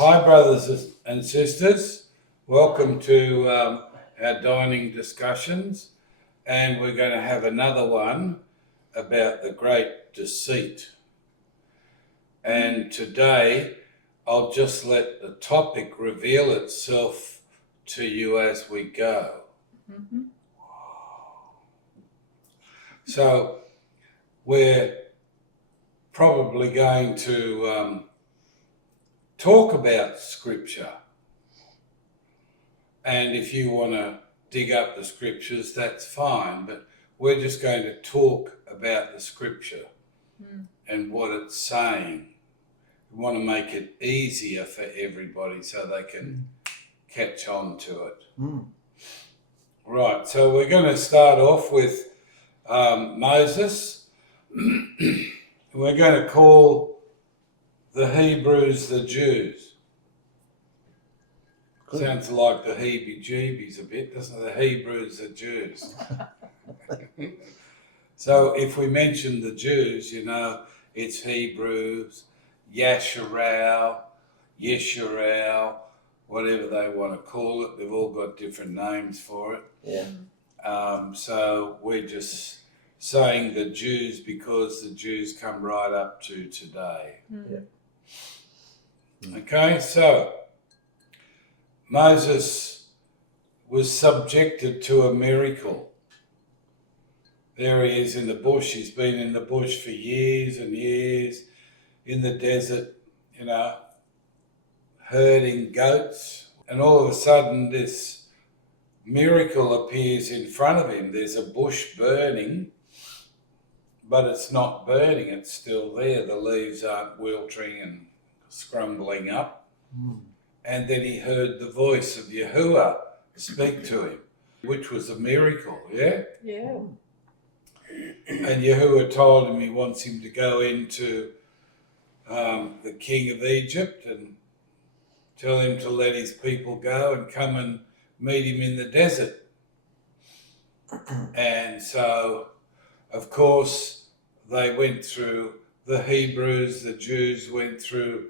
Hi brothers and sisters, welcome to our dining discussions, and we're going to have another one about the great deceit. And today I'll just let the topic reveal itself to you as we go. Mm-hmm. So we're probably going to talk about scripture, and if you want to dig up the scriptures, that's fine, but we're just going to talk about the scripture and what it's saying. We want to make it easier for everybody so they can catch on to it. Right, so we're going to start off with Moses. We're going to call the Hebrews the Jews. Good. Sounds like the heebie-jeebies a bit, doesn't it? The Hebrews the Jews. So if we mention the Jews, you know, it's Hebrews, Yasharel, Yesharel, whatever they want to call it. They've all got different names for it. Yeah. So we're just saying the Jews because the Jews come right up to today. Yeah. Okay, so Moses was subjected to a miracle. There he is in the bush. He's been in the bush for years and years in the desert, you know, herding goats. And all of a sudden this miracle appears in front of him. There's a bush burning, but it's not burning. It's still there. The leaves aren't wilting and scrumbling up. And then he heard the voice of Yahuah speak to him, which was a miracle, yeah? Yeah. And Yahuah told him he wants him to go into the king of Egypt and tell him to let his people go and come and meet him in the desert. And so, of course, they went through, the Hebrews, the Jews went through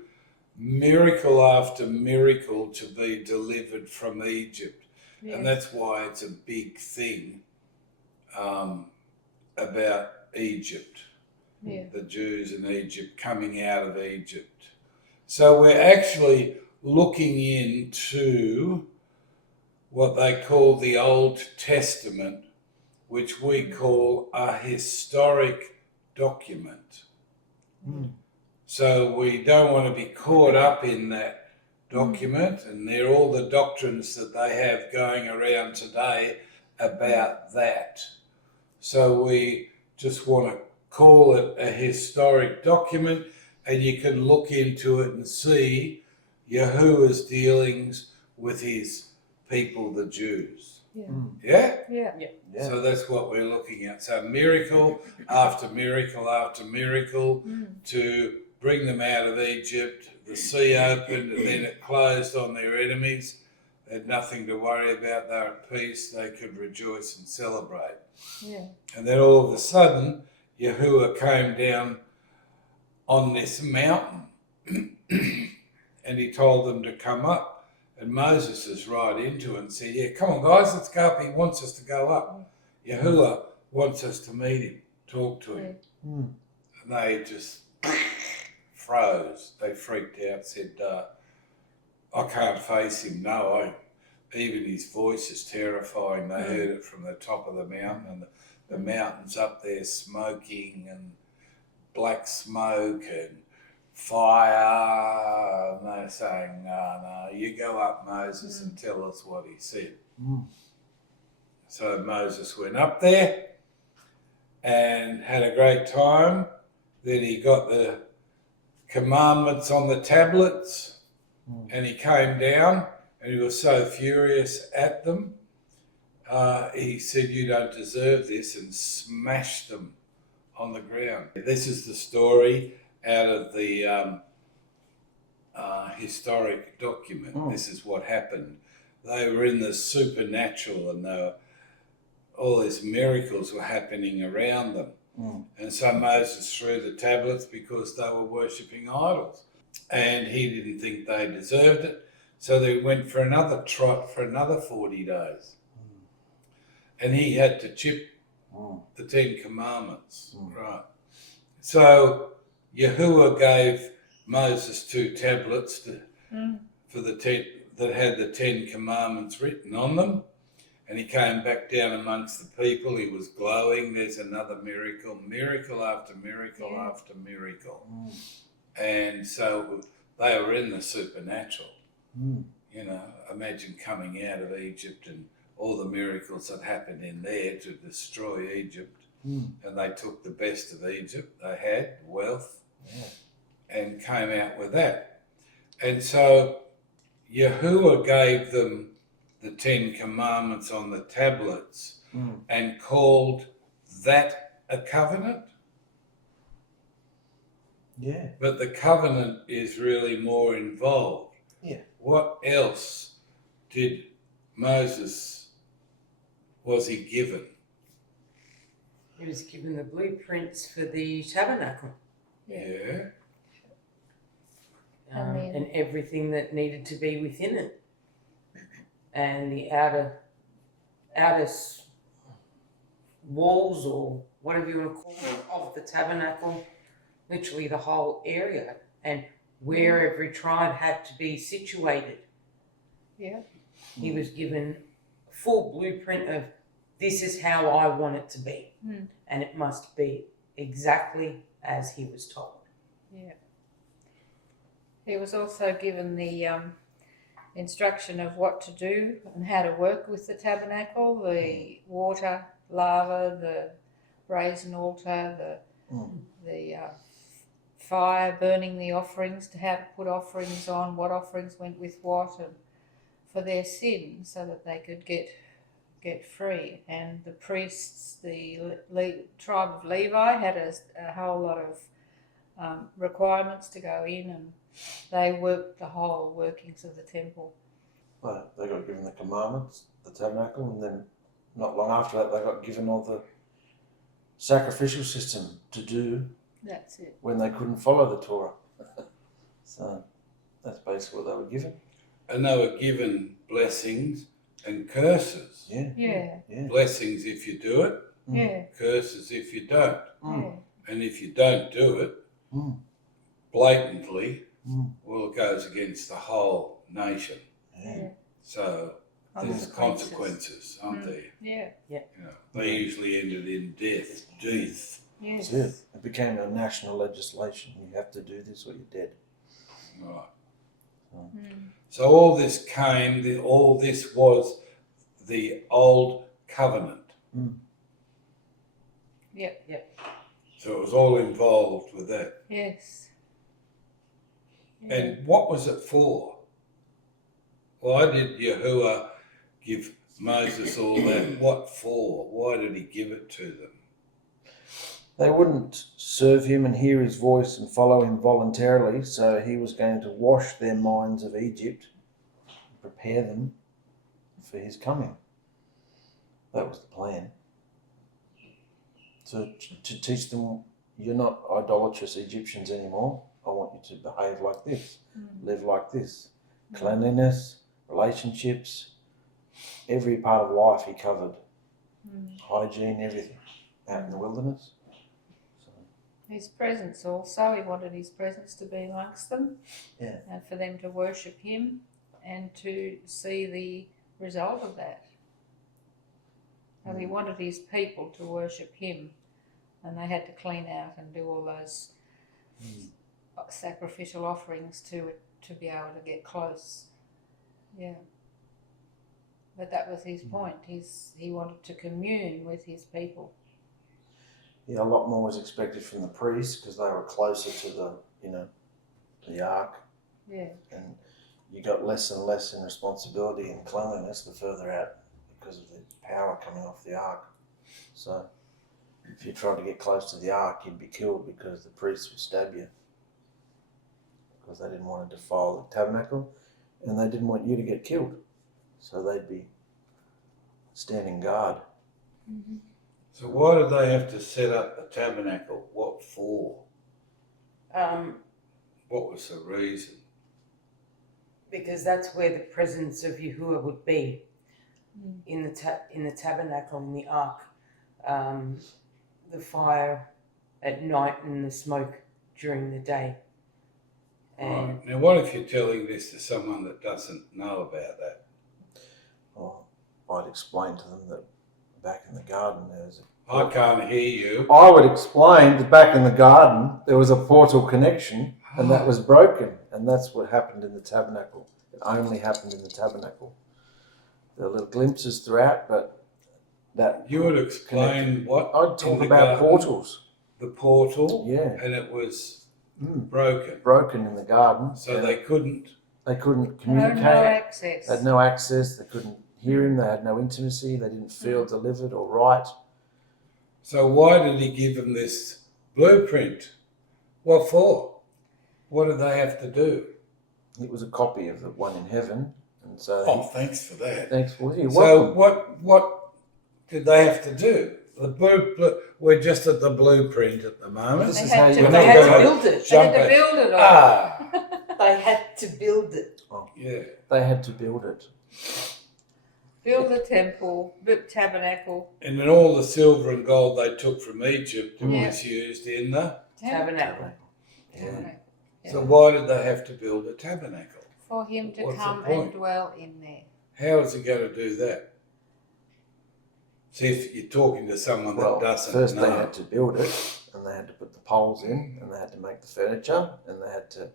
miracle after miracle to be delivered from Egypt. Yes. And that's why it's a big thing about Egypt, the Jews in Egypt coming out of Egypt. So we're actually looking into what they call the Old Testament, which we call a historic document. So we don't want to be caught up in that document, and they're all the doctrines that they have going around today about that. So we just want to call it a historic document, and you can look into it and see Yahuwah's dealings with his people, the Jews. Yeah? Yeah? Yeah. So that's what we're looking at. So miracle after miracle after miracle to bring them out of Egypt. The sea opened and then it closed on their enemies. They had nothing to worry about. They were at peace. They could rejoice and celebrate. Yeah. And then all of a sudden, Yahuah came down on this mountain and he told them to come up. And Moses is right into it and said, yeah, come on guys, let's go up. He wants us to go up. Yahuah wants us to meet him, talk to him. And they just froze. They freaked out, said, I can't face him. No, even his voice is terrifying. They heard it from the top of the mountain, and the mountain's up there smoking and black smoke and fire. And they're saying, no, you go up, Moses, and tell us what he said. So Moses went up there and had a great time. Then he got the commandments on the tablets, and he came down and he was so furious at them. He said, you don't deserve this, and smashed them on the ground. This is the story out of the historic document. This is what happened. They were in the supernatural, and all these miracles were happening around them. And so Moses threw the tablets because they were worshipping idols. and he didn't think they deserved it. So they went for another trot for another 40 days. And he had to chip the 10 Commandments. Right. So Yahuah gave Moses 2 tablets for the 10 that had the 10 Commandments written on them. And he came back down amongst the people. He was glowing. There's another miracle, miracle after miracle after miracle. And so they were in the supernatural. You know, imagine coming out of Egypt and all the miracles that happened in there to destroy Egypt. And they took the best of Egypt. They had wealth and came out with that. And so Yahuah gave them the 10 Commandments on the tablets and called that a covenant. Yeah. But the covenant is really more involved. Yeah. What else did Moses, was he given? He was given the blueprints for the tabernacle. Yeah. And everything that needed to be within it. And the outer walls, or whatever you want to call it, of the tabernacle, literally the whole area, and where every tribe had to be situated. Yeah. He was given a full blueprint of, this is how I want it to be. And it must be exactly as he was told. Yeah. He was also given the instruction of what to do and how to work with the tabernacle, the water, lava, the brazen altar, the fire, burning the offerings, to how to put offerings on, what offerings went with what, and for their sin, so that they could get free. And the priests, the tribe of Levi, had a whole lot of requirements to go in, and they worked the whole workings of the temple. Well, they got given the commandments, the tabernacle, and then not long after that they got given all the sacrificial system to do. That's it. When they couldn't follow the Torah. So that's basically what they were given. And they were given blessings and curses. Yeah. Blessings if you do it, Yeah. curses if you don't. Yeah. And if you don't do it blatantly, well, it goes against the whole nation. Yeah. So there's consequences, aren't there? Yeah. You know, they usually ended in death. Death. Yes. That's it. It became a national legislation. You have to do this or you're dead. Right. Mm. So all this came, all this was the old covenant. Yep. So it was all involved with that. Yes. Yeah. And what was it for? Why did Yahuah give Moses all that? What for? Why did he give it to them? They wouldn't serve him and hear his voice and follow him voluntarily, so he was going to wash their minds of Egypt and prepare them for his coming. That was the plan. So to teach them, you're not idolatrous Egyptians anymore. I want you to behave like this, live like this. Cleanliness, relationships, every part of life he covered. Hygiene, everything out in the wilderness. His presence also, he wanted his presence to be amongst them, and for them to worship him and to see the result of that. So he wanted his people to worship him, and they had to clean out and do all those sacrificial offerings to be able to get close. Yeah. But that was his point. He wanted to commune with his people. Yeah, a lot more was expected from the priests because they were closer to the ark. Yeah. And you got less and less in responsibility and cleanliness the further out because of the power coming off the ark. So if you tried to get close to the ark, you'd be killed because the priests would stab you because they didn't want to defile the tabernacle and they didn't want you to get killed. So they'd be standing guard. Mm-hmm. So why did they have to set up a tabernacle? What for? What was the reason? Because that's where the presence of Yahuah would be, Mm. in the tabernacle, in the ark. The fire at night and the smoke during the day. And Right. Now, what if you're telling this to someone that doesn't know about that? Well, I'd explain to them that back in the garden there was I can't hear you. I would explain that back in the garden there was a portal connection and that was broken, and that's what happened in the tabernacle. It only happened in the tabernacle. There are little glimpses throughout, but that You would explain what? I'd in talk the about garden? portals. The portal? Yeah. And it was Mm. broken. Broken in the garden. So and they couldn't. they couldn't No, communicate. no access. They had no access. They couldn't hear him. They had no intimacy. They didn't feel delivered or right. So why did he give them this blueprint? What for? What did they have to do? It was a copy of the one in heaven, and so Oh, thanks for that. thanks for you. So Welcome. what did they have to do? We're just at the blueprint at the moment. This They is had how to- you they had to gonna build it. They had jump to it. build it all. Ah, They had to build it. yeah. They had to build it. Build the temple, build tabernacle. And then all the silver and gold they took from Egypt Yeah. was used in the. Tabernacle. Yeah. Tabernacle. So why did they have to build a tabernacle? For him to What's the come point? and dwell in there. How is he going to do that? See, if you're talking to someone Well, that doesn't first know. they had to build it, and they had to put the poles in, and they had to make the furniture, and they had to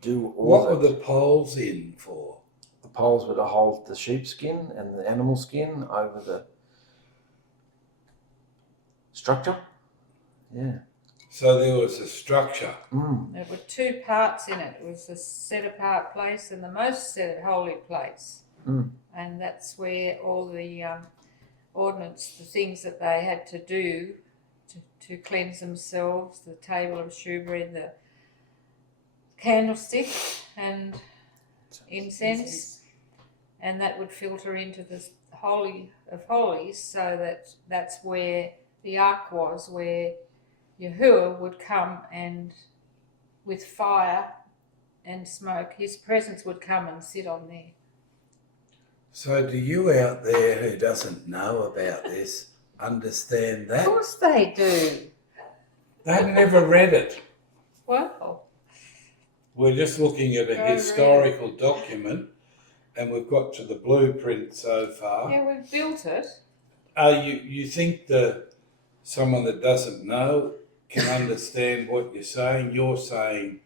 do all What of were it. the poles in for? The poles were to hold the sheepskin and the animal skin over the structure. Yeah. So there was a structure. Mm. There were two parts in it. It was a set apart place and the most set holy place. Mm. And that's where all the ordinance, the things that they had to do to cleanse themselves, the table of shewbread, the candlestick and incense, and that would filter into the Holy of Holies, so that's where the ark was, where Yahuah would come and with fire and smoke, his presence would come and sit on there. So do you out there who doesn't know about this understand Of that? course they do. They've never read it. Well, We're just looking at a Go read it. historical document and we've got to the blueprint so far. yeah, we've built it. You think someone that doesn't know can understand what you're saying? You're saying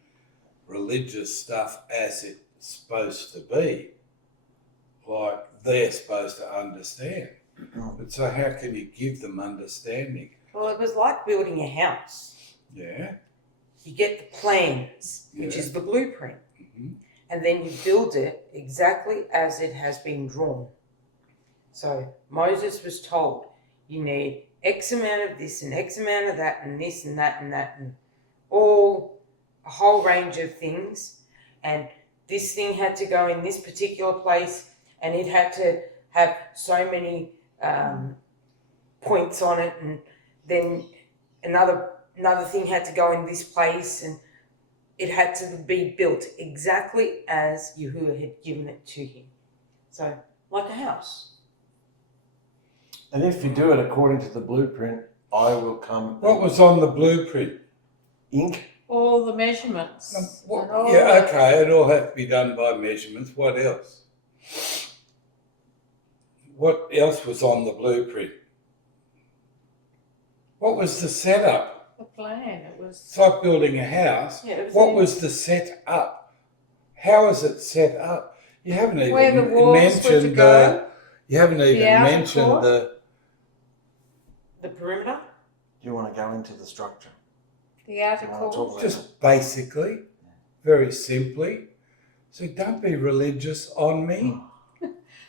religious stuff as it's supposed to be, like they're supposed to understand. But so how can you give them understanding? Well, it was like building a house. Yeah. You get the plans, which Yeah. is the blueprint, Mm-hmm. and then you build it exactly as it has been drawn. So Moses was told, you need X amount of this and X amount of that and this and that and that and a whole range of things. And this thing had to go in this particular place and it had to have so many points on it, and then another thing had to go in this place, and it had to be built exactly as Yahuah had given it to him. So, like a house. And if you do it according to the blueprint, I will come. What was on the blueprint? Ink. All the measurements. and all Yeah, the- okay, it all had to be done by measurements. What else? What else was on the blueprint? What was the setup? The plan. It was. It's like building a house. Yeah, it was What in- was the setup? How is it set up? You haven't even Where the walls were to mentioned go. you haven't even outer mentioned court? The perimeter? Do you want to go into the structure? The outer No, court. talk about just basically, very simply. So don't be religious on me.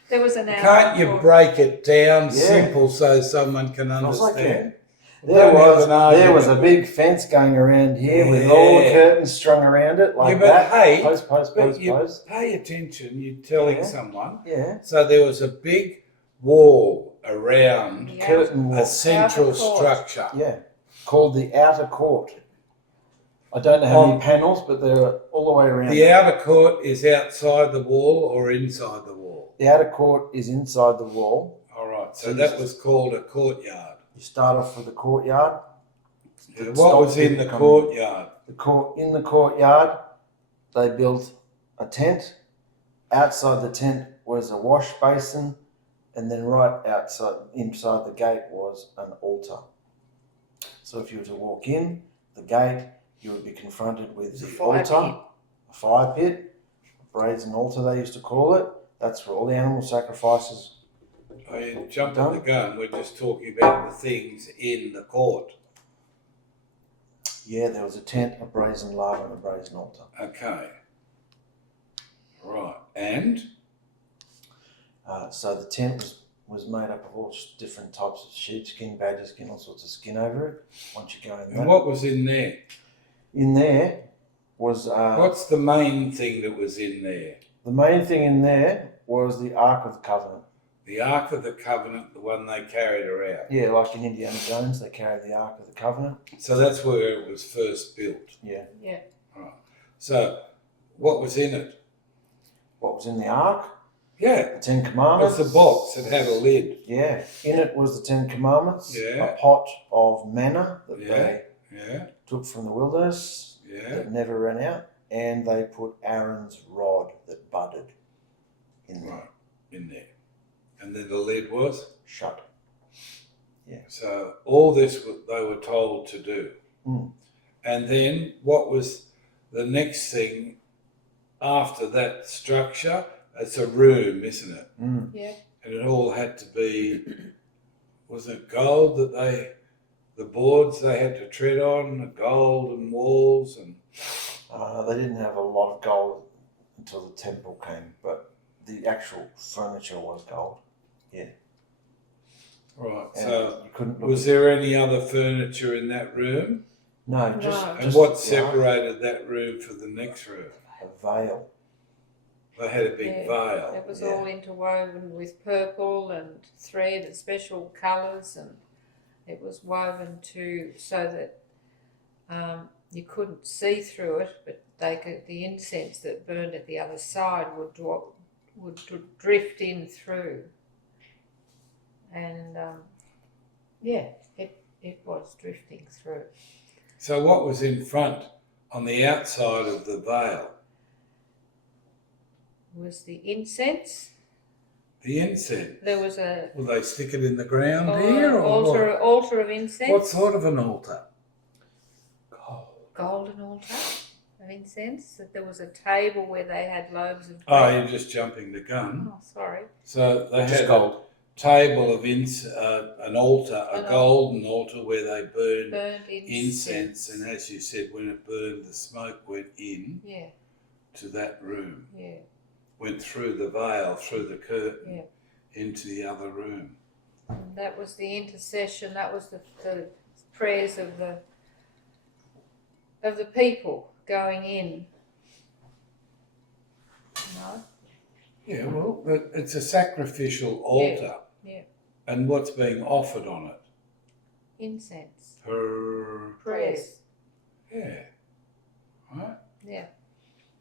There was an outer Can't you court. break it down Yeah. simple so someone can Of course I understand? There Don't have was an there was a argument. big fence going around here with all the Yeah. curtains strung around it like Yeah, but that. hey, Post, But post, you post. pay attention, you're telling Yeah. someone. Yeah. So there was a big wall around Yeah. Curtain a wall. central Outer court. structure. Yeah. Called the outer court. I don't know how many panels, but they're all the way around. The outer court is outside the wall or inside the wall? The outer court is inside the wall. All right, so that was called a courtyard. You start off with the courtyard. What was in the courtyard? In the courtyard, they built a tent. Outside the tent was a wash basin, and then right outside, inside the gate, was an altar. So if you were to walk in the gate, you would be confronted with the altar, a fire pit, a brazen altar they used to call it. That's where all the animal sacrifices. Oh, you jumped on the gun. We're just talking about the things in the court. Yeah, there was a tent, a brazen laver, and a brazen altar. Okay. Right. And? So the tent was made up of all different types of sheepskin, badger skin, all sorts of skin over it. Once you go in there. And what was in there? In there was... What's the main thing that was in there? The main thing in there was the Ark of the Covenant. The Ark of the Covenant, the one they carried around. Yeah, like in Indiana Jones, they carried the Ark of the Covenant. So that's where it was first built. Yeah. Yeah. Right. So what was in it? What was in the Ark? Yeah. The Ten Commandments. That's a box. It had a lid. Yeah. In it was the Ten Commandments. Yeah. A pot of manna that they Yeah. took from the wilderness Yeah. that never ran out. And they put Aaron's rod that budded in there. Right. In there. And then the lid was? Shut. Yeah. So all this they were told to do. Mm. And then what was the next thing after that structure? It's a room, isn't it? Mm. Yeah. And it all had to be, was it gold that the boards they had to tread on, the golden walls and... They didn't have a lot of gold until the temple came, but the actual furniture was gold. Yeah. Right, And so you couldn't look was there any other furniture in that room? No, just No. And what separated that room from the next room? a veil. They had a big Yeah. veil. It was Yeah. all interwoven with purple and thread and special colours, and it was woven so that you couldn't see through it, but the incense that burned at the other side would drift in through. And it was drifting through. So what was in front on the outside of the veil? Was the incense? The incense. There was a Will they stick it in the ground here or what? altar of incense. What sort of an altar? Golden altar of incense. That there was a table where they had loaves of Oh, bread. you're just jumping the gun. Oh, sorry. So they Just had gold. a table of an altar, a golden altar where they burned Burned incense, and as you said, when it burned, the smoke went in Yeah, to that room, yeah, went through the veil, through the curtain, Yeah. into the other room. and that was the intercession. That was the prayers of the people going in. No. Yeah, well, it's a sacrificial altar. Yeah. And what's being offered on it? Incense. Prayers. Yeah. Right? Yeah.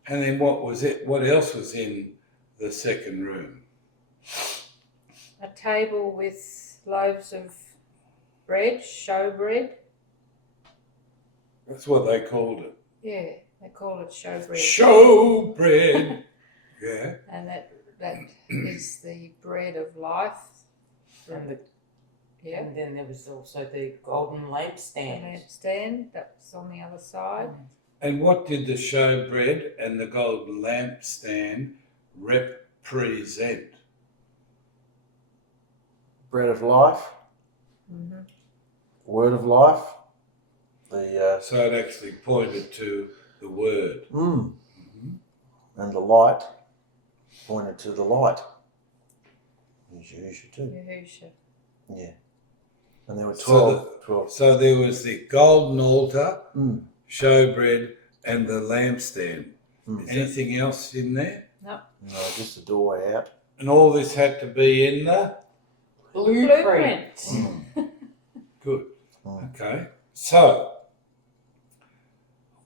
And then what else was in the second room? A table with loaves of bread, showbread. That's what they called it. Yeah, they call it showbread. Showbread. Yeah. And that is the bread of life. And, Yeah. and then there was also the golden The lampstand. lampstand, that's on the other side. And what did the showbread and the golden lampstand represent? Bread of life, Mm-hmm. word of life. So it actually pointed to the word. And the light pointed to the light. Yahusha too. Yahusha. Yeah. And there were So 12. So there was the golden altar, Mm. showbread, and the lampstand. Mm. Anything else in there? No, just the doorway out. And all this had to be in the... Blueprint. Good. Mm. Okay. So,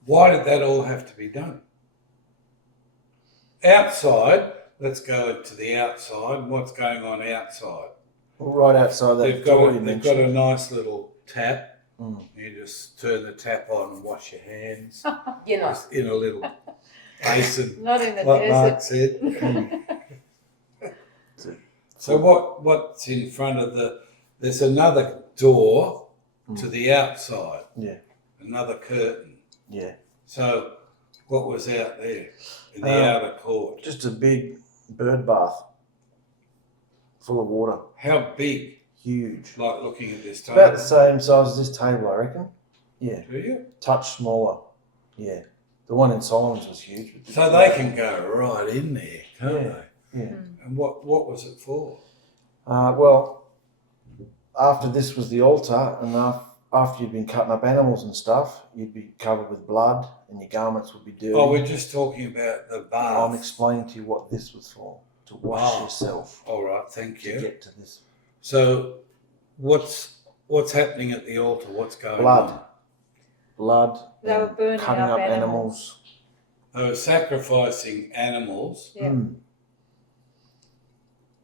Why did that all have to be done? Outside, let's go to the outside. What's going on outside? Well, right outside that They've door got, you they've got a mentioned. nice little tap. Mm. You just turn the tap on and wash your hands. You know, Just in a little basin, Not in the like Mark desert. said. So what's in front of there's another door to the outside. Yeah. Another curtain. Yeah. So what was out there in the Um, outer court? Just a big bird bath full of water. How big? Huge. Like looking at this table. About the same size as this table, I reckon. Yeah. Do you? Touch smaller. Yeah. The one in Solomon's was huge. So they can go right in there, can't Yeah. they? Yeah. And what was it for? Well, after this was the altar, and after you'd been cutting up animals and stuff, you'd be covered with blood, and your garments would be dirty. Oh, we're just talking about the bath. I'm explaining to you what this was for, to wash yourself All right, thank to you. get to this. So, what's happening at the altar? What's going Blood. on? Blood, They were and burning cutting up up animals. They were sacrificing animals, Yeah. Mm.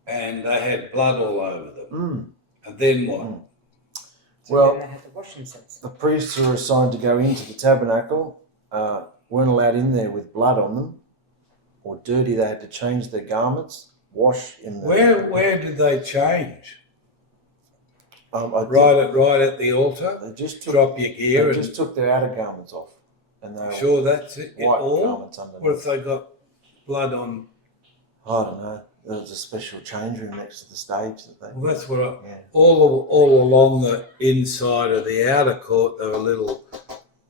and they had blood all over them. Mm. And then what? Mm. so Well- then they had to wash themselves. The priests who were assigned to go into the tabernacle weren't allowed in there with blood on them or dirty. They had to change their garments, wash in the... Where did they change? Right. Right at the altar. They just took, Drop your gear they and just took their outer garments off. And they were sure that's it. white All. garments underneath. What if they got blood on? I don't know. There was a special change room next to the stage that they... Well, that's what Yeah. all along the inside of the outer court, there were little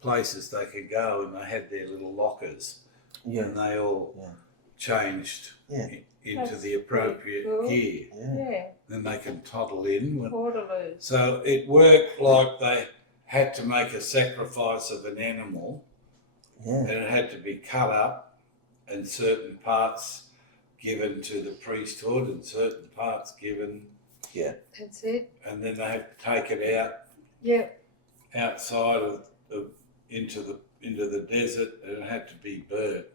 places they could go, and they had their little lockers, Yeah. and they all Yeah. changed Yeah. into That's the appropriate cool. gear. Yeah. Yeah. Then they can toddle in. Waterloo. So it worked like they had to make a sacrifice of an animal, Yeah. and it had to be cut up, and certain parts given to the priesthood, and certain parts given, That's it. and then they had to take it out Yeah. outside of into the desert, and it had to be burnt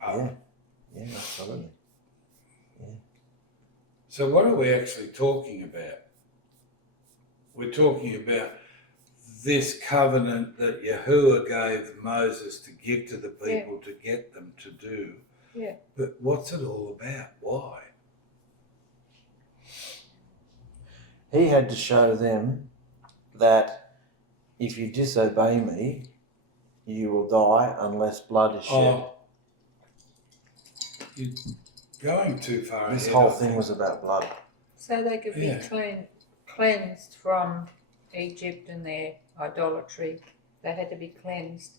up. Yeah. Yeah, absolutely. So what are we actually talking about? We're talking about this covenant that Yahuah gave Moses to give to the people to get them to do. Yeah. But what's it all about? Why? He had to show them that if you disobey me, you will die unless blood is shed. Oh, you're going too far This ahead, whole I thing think. was about blood. So they could be Yeah. cleansed from Egypt and their idolatry. They had to be cleansed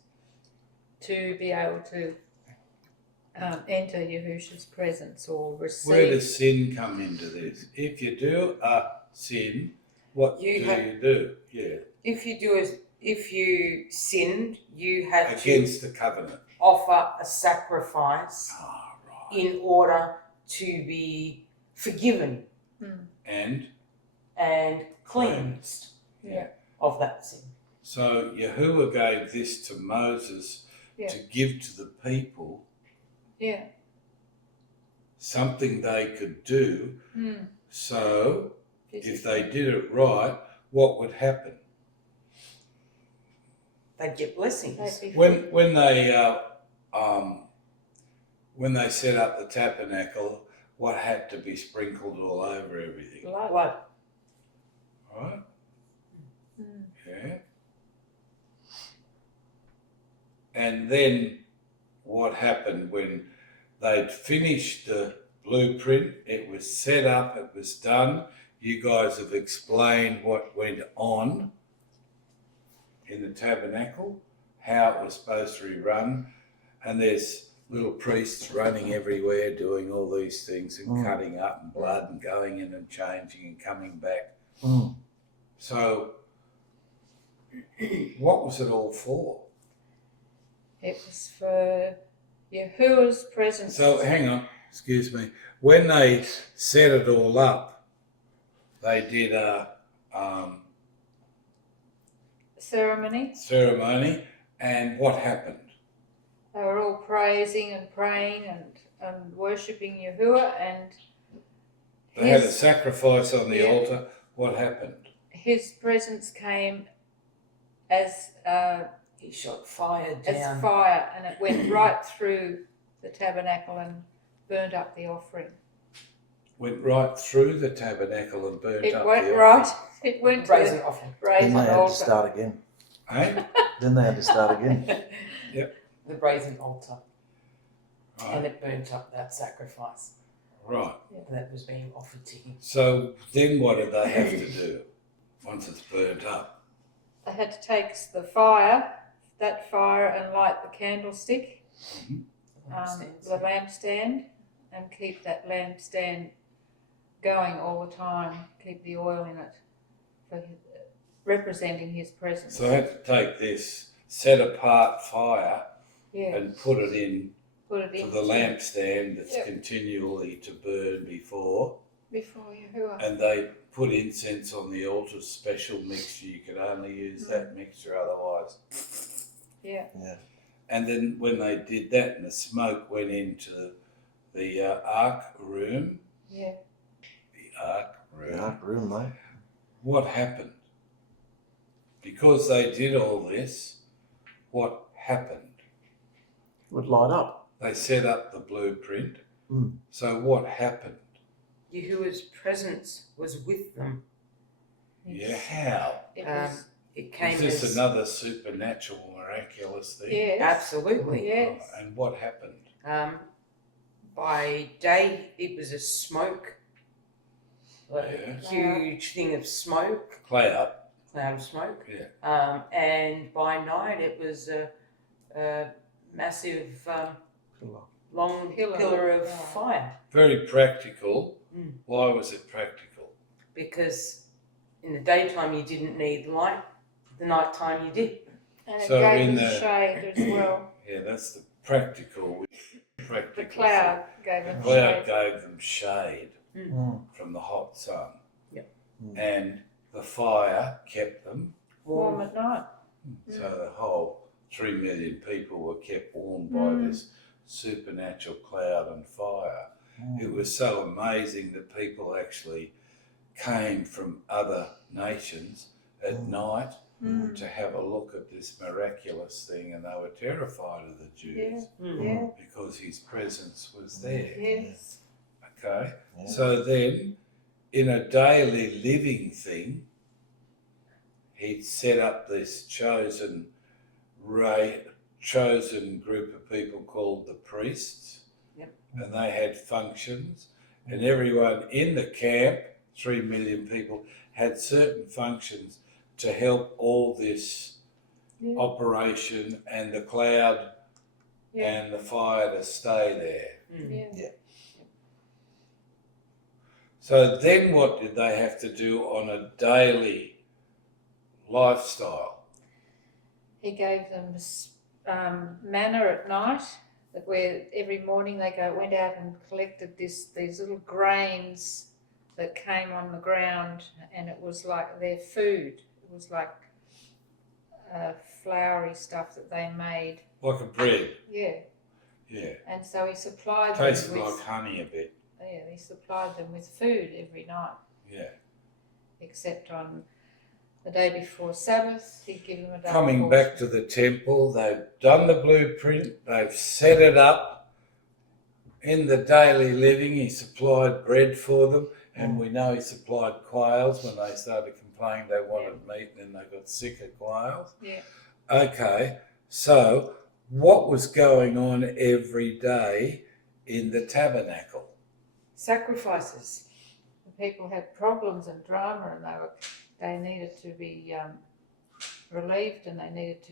to be able to enter Yahusha's presence or receive. Where does sin come into this? If you do a sin, what You do have- you do? Yeah, If you sinned, you had against to the covenant. offer a sacrifice Ah, right. in order to be forgiven And and cleansed Yeah. of that sin. so Yahuah gave this to Moses to give to the people Yeah. something they could do. Mm. So if they did it right, what would happen? They'd get blessings. They'd be When they set up the tabernacle, what had to be sprinkled all over everything? blood. Blood. Right? Mm. Yeah. And then what happened when they'd finished the blueprint? It was set up, it was done. You guys have explained what went on in the tabernacle, how it was supposed to be run, and there's little priests running everywhere doing all these things and cutting up and blood and going in and changing and coming back. Mm. So what was it all for? It was for Yahuwah's presence. So hang on, excuse me. When they set it all up, they did a ceremony. ceremony, And what happened? They were all praising and praying and worshipping Yahuah, and They had a sacrifice on the altar. What happened? his presence came as He shot fire down. as fire, and it went right through the tabernacle and burnt up the offering. Went right through the tabernacle and burnt It up went the right. offering. It went to Brazen the offering. brazen Then they had to altar. start again. Eh? Then they had to start again. The brazen altar. And Right. it burnt up that sacrifice Right. that was being offered to him. So then what did they have to do once it's burnt up? They had to take that fire, and light the candlestick, the lampstand, and keep that lampstand going all the time. Keep the oil in it, representing his presence. So I had to take this set apart fire Yeah, and put it in put it to in the lampstand that's Yep. continually to burn before. before Yahuah. And they put incense on the altar, special mixture. You could only use that mixture, otherwise. Yeah. And then when they did that and the smoke went into the ark room, Yeah. the ark room, Yeah, room, mate. what happened? Because they did all this, what happened? Would light up. They set up the blueprint. Mm. So what happened? Yahuwah's presence was with them. Yeah, how? It was, It came Is this as another supernatural, miraculous thing? yes. absolutely. Yes. And what happened? By day, it was a smoke, like Yeah. a huge thing of smoke, Cloud. cloud of smoke. Yeah. And by night, it was a massive, Pillar. long Pillar. pillar of Yeah. fire. Very practical. Mm. Why was it practical? Because in the daytime, you didn't need light. The night time, you did. And it So gave in them the- shade as well. Yeah, that's the practical. The Practical. cloud gave The them cloud shade. gave them shade Mm. from the hot sun. Yep. Mm. And the fire kept them. Warm at night. So the whole 3 million people were kept warm by Mm. this supernatural cloud and fire. Mm. It was so amazing that people actually came from other nations at Mm. night Mm. to have a look at this miraculous thing, and they were terrified of the Jews Yeah. because his presence was there. Yes. Okay? Yeah. So then, in a daily living thing, he'd set up this chosen group of people called the priests. Yep. And they had functions, and everyone in the camp, 3 million people, had certain functions to help all this Yeah. operation and the cloud Yeah. and the fire to stay there. Yeah. So then what did they have to do on a daily lifestyle? He gave them manna at night, that where every morning they went out and collected these little grains that came on the ground, and it was like their food. It was like floury stuff that they made. Like a bread, Yeah, yeah. and so he supplied Tasted them with. like honey a bit, Yeah, he supplied them with food every night, yeah. except on the day before Sabbath, he'd give them a double Coming portion. back to the temple, they've done the blueprint, they've set it up. In the daily living, he supplied bread for them, and we know he supplied quails when they started complaining they wanted meat, and then they got sick of quails. Yeah. Okay, so what was going on every day in the tabernacle? Sacrifices. The people had problems and drama, and they needed to be relieved, and they needed to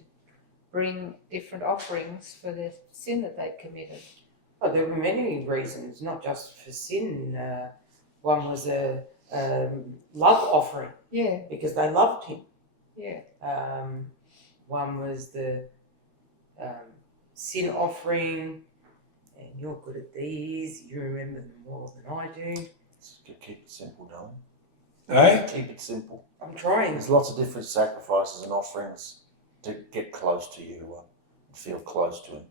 bring different offerings for the sin that they'd committed. Oh, there were many reasons, not just for sin. One was a love offering Yeah, because they loved him. yeah, One was the sin offering, and you're good at these. You remember them more than I do. Keep it simple, darling. Eh? Keep it simple. I'm trying. There's lots of different sacrifices and offerings to get close to Yahuah, feel close to him.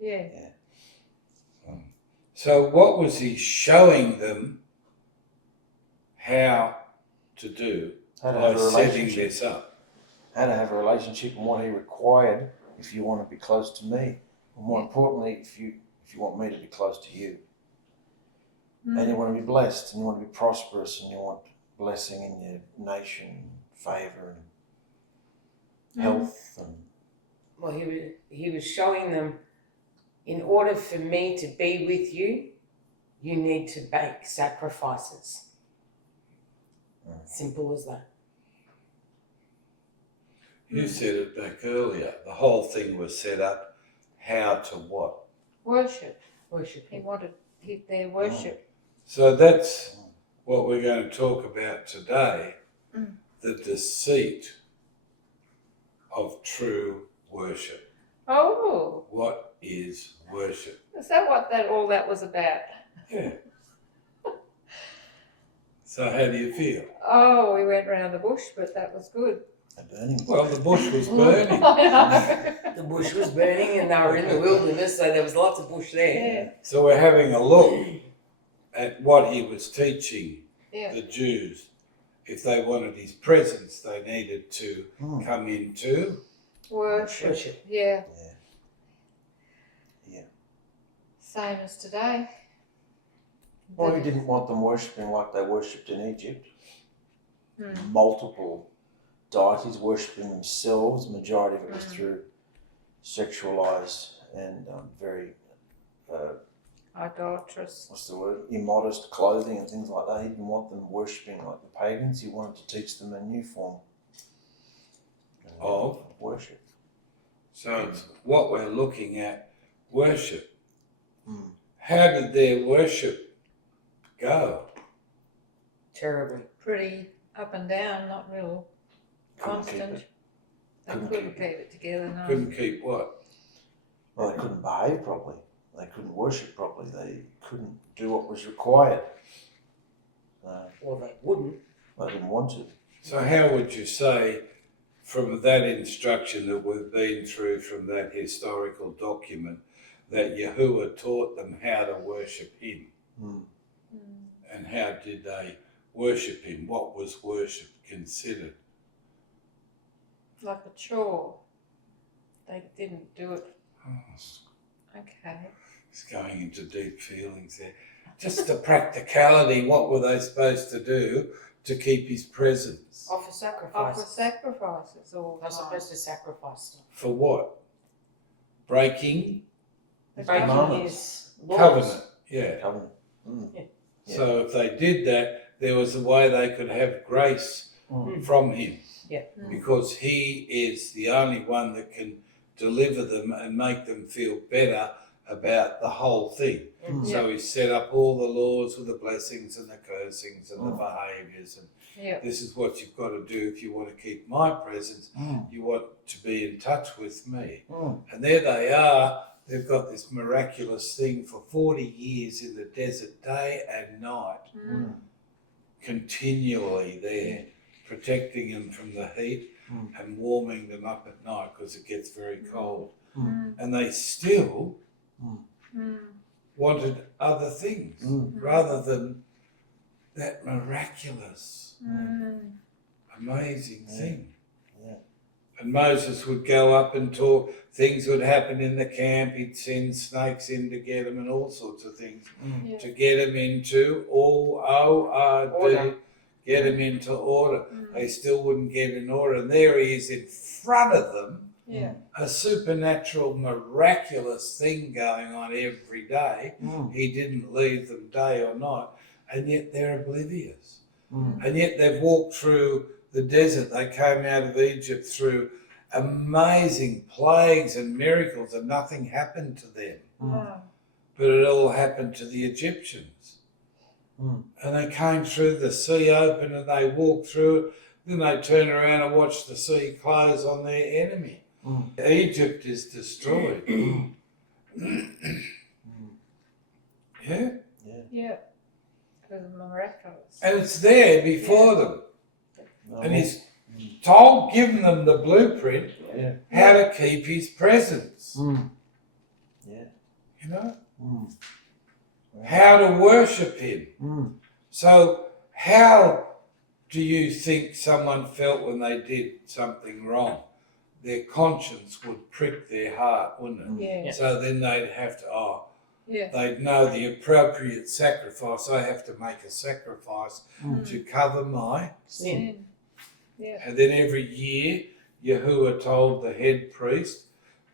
Yeah. So what was he showing them how to do How to by have a setting relationship. this up? How to have a relationship and what he required if you want to be close to me. And more importantly, if you want me to be close to you. And you want to be blessed, and you want to be prosperous, and you want blessing in your nation, favour and health. And Well, he was showing them, in order for me to be with you, you need to make sacrifices. Simple as that. You said it back earlier. The whole thing was set up how to what? Worship. Worship He him. wanted their worship. So that's what we're going to talk about today, the deceit of true worship. Oh, What is worship? is that what all that was about? Yeah. So how do you feel? Oh, we went round the bush, but that was good. a burning. Well, the bush was burning. I know. The bush was burning and they were in the wilderness, so there was lots of bush there. Yeah. So we're having a look at what he was teaching Yeah. the Jews. If they wanted his presence, they needed to come into Worship. Worship. Yeah. Yeah. Same as today. Well, he didn't want them worshipping like they worshipped in Egypt. Mm. Multiple deities worshipping themselves. The majority of it was through sexualized and very, Idolatrous. what's the word, immodest clothing and things like that. He didn't want them worshipping like the pagans. He wanted to teach them a new form of. worship. So it's what we're looking at, worship. Mm. How did their worship go? Terribly. Pretty up and down, not real Couldn't keep constant. it. They Couldn't couldn't keep keep it together, no. Couldn't keep what? Well, they couldn't behave properly. They couldn't worship properly. They couldn't do what was required. Well, they wouldn't. They didn't want to. So how would you say, from that instruction that we've been through from that historical document, that Yahuah taught them how to worship him? Mm. And how did they worship him? What was worship considered? Like a chore. They didn't do it. Okay. It's going into deep feelings there. Just the practicality, what were they supposed to do to keep his presence? Offer Offer sacrifices. sacrifices all the They're time. supposed to sacrifice stuff. For what? Breaking Breaking Commandments. his laws. covenant. Yeah. Covenant. Mm. Yeah. So if they did that, there was a way they could have grace from him. Yeah. Because he is the only one that can deliver them and make them feel better about the whole thing. So he set up all the laws with the blessings and the cursings and the behaviours, and Yeah. this is what you've got to do if you want to keep my presence. You want to be in touch with me. And there they are. They've got this miraculous thing for 40 years in the desert, day and night, continually there, protecting them from the heat and warming them up at night because it gets very cold. And they still wanted other things rather than that miraculous, amazing thing. Yeah. And Moses would go up and talk, things would happen in the camp, he'd send snakes in to get him and all sorts of things Yeah. to get him into order. Get him into order. They still wouldn't get in order. And there he is in front of them, Yeah. a supernatural, miraculous thing going on every day. He didn't leave them day or night, and yet they're oblivious. And yet they've walked through the desert. They came out of Egypt through amazing plagues and miracles, and nothing happened to them. Wow. But it all happened to the Egyptians. And they came through the sea open and they walked through it. Then they turn around and watch the sea close on their enemy. Egypt is destroyed. Yeah? Yeah. It was miraculous. And it's there before them. No, And he's given them the blueprint how to keep his presence. Yeah. You know? Mm. How to worship him. So how do you think someone felt when they did something wrong? Their conscience would prick their heart, wouldn't it? Yeah. So then they'd have to, Yeah. they'd know the appropriate sacrifice. I have to make a sacrifice to cover my Sin. Yeah. And then every year, Yahuah told the head priest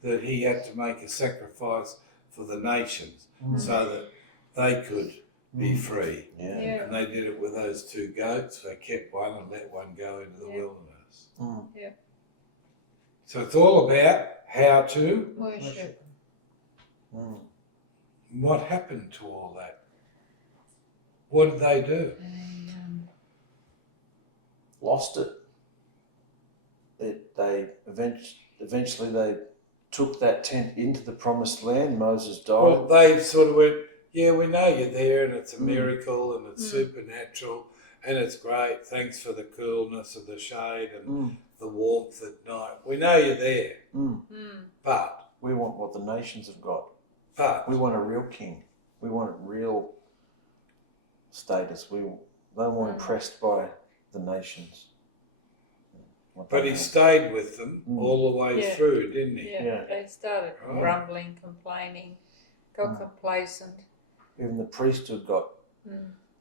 that he had to make a sacrifice for the nations so that they could be free. Yeah. Yeah. And they did it with those 2 goats. They kept one and let one go into the wilderness. Yeah. So it's all about how to. Worship. What happened to all that? What did they do? Lost it. They eventually they took that tent into the promised land. Moses died. Well, they sort of went, yeah, we know you're there and it's a miracle and it's supernatural and it's great. Thanks for the coolness of the shade and the warmth at night. We know you're there. But we want what the nations have got. But we want a real king. We want real status. They weren't impressed by the nations. But he stayed with them all the way through, didn't he? Yeah. They started grumbling, complaining, got complacent. Even the priesthood got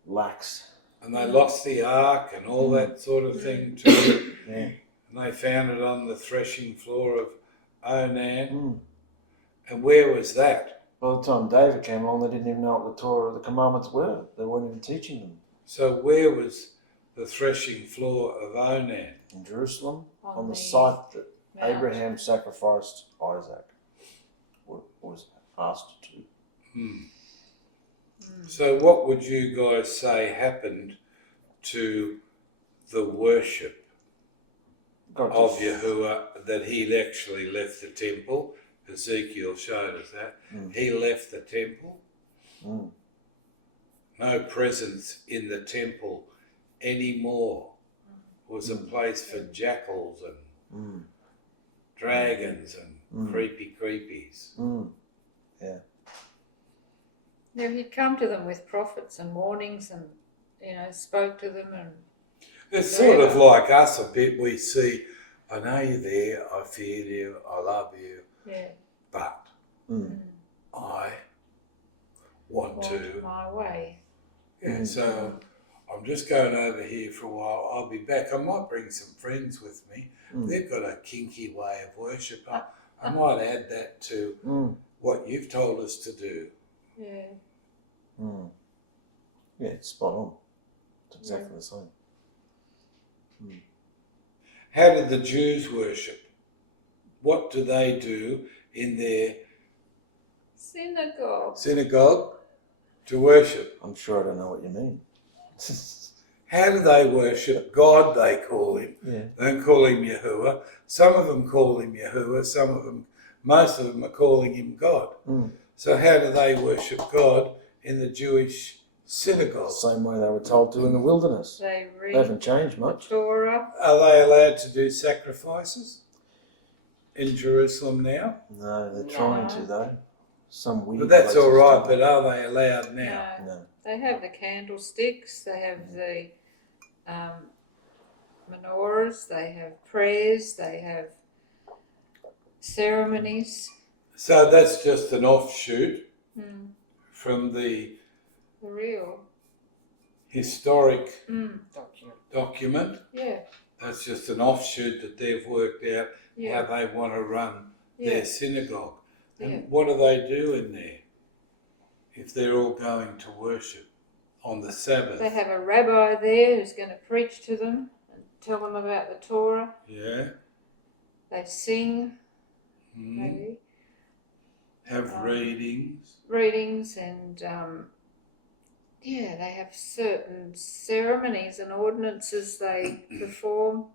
lax. And they lost the ark and all that sort of thing too. And they found it on the threshing floor of Onan. And where was that? By the time David came along, they didn't even know what the Torah, the commandments were. They weren't even teaching them. So where was the threshing floor of Onan? In Jerusalem, on the site that Abraham sacrificed Isaac, was asked to. So what would you guys say happened to the worship of Yahuah, that he actually left the temple? Ezekiel showed us that. He left the temple. No presence in the temple anymore. It was a place for jackals and dragons and creepy creepies. Yeah, he'd come to them with prophets and warnings and, spoke to them and... It's sort of like us a bit. We see, I know you're there, I fear you, I love you, but I want to... my way. Yeah, so I'm just going over here for a while. I'll be back. I might bring some friends with me. They've got a kinky way of worship. I might add that to what you've told us to do. Yeah. Yeah, it's spot on. It's exactly the same. How did the Jews worship? What do they do in their synagogue to worship? I'm sure I don't know what you mean. How do they worship? God, they call him. Yeah. They don't call him Yahuah. Some of them call him Yahuah. Most of them are calling him God. So how do they worship God in the Jewish synagogue? Same way they were told to in the wilderness. They haven't changed much. Torah. Are they allowed to do sacrifices in Jerusalem now? No, they're trying to though. Some weird. But that's all right. places But are they allowed now? No. They have the candlesticks. They have the menorahs. They have prayers. They have ceremonies. So that's just an offshoot from the real historic document. Yeah. That's just an offshoot that they've worked out how they want to run their synagogue. And what do they do in there if they're all going to worship on the Sabbath? They have a rabbi there who's going to preach to them and tell them about the Torah. Yeah. They sing, maybe. Have readings and they have certain ceremonies and ordinances they perform.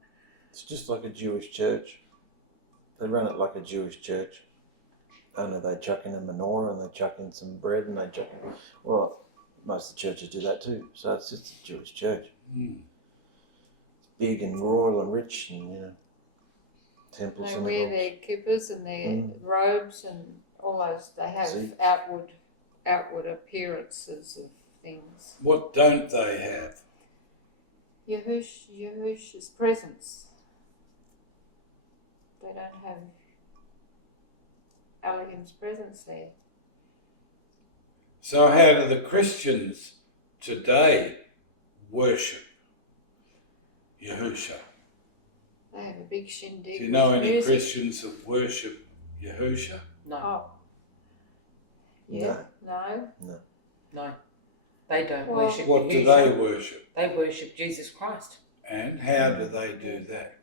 It's just like a Jewish church. They run it like a Jewish church. Only they chuck in a menorah and they chuck in some bread and they chuck in... Well, most of the churches do that too. So it's just a Jewish church. It's big and royal and rich, and temples They and wear their kippahs and their robes and all those. They have See? outward appearances of things. What don't they have? Yahusha's presence. They don't have Elohim's presence there. So how do the Christians today worship Yahusha? They have a big shindig. Do you know with any music. Christians that worship Yahusha? No, Oh. Yeah. No. no. They don't Well, worship What do Yahusha. they worship? They worship Jesus Christ. And how do they do that?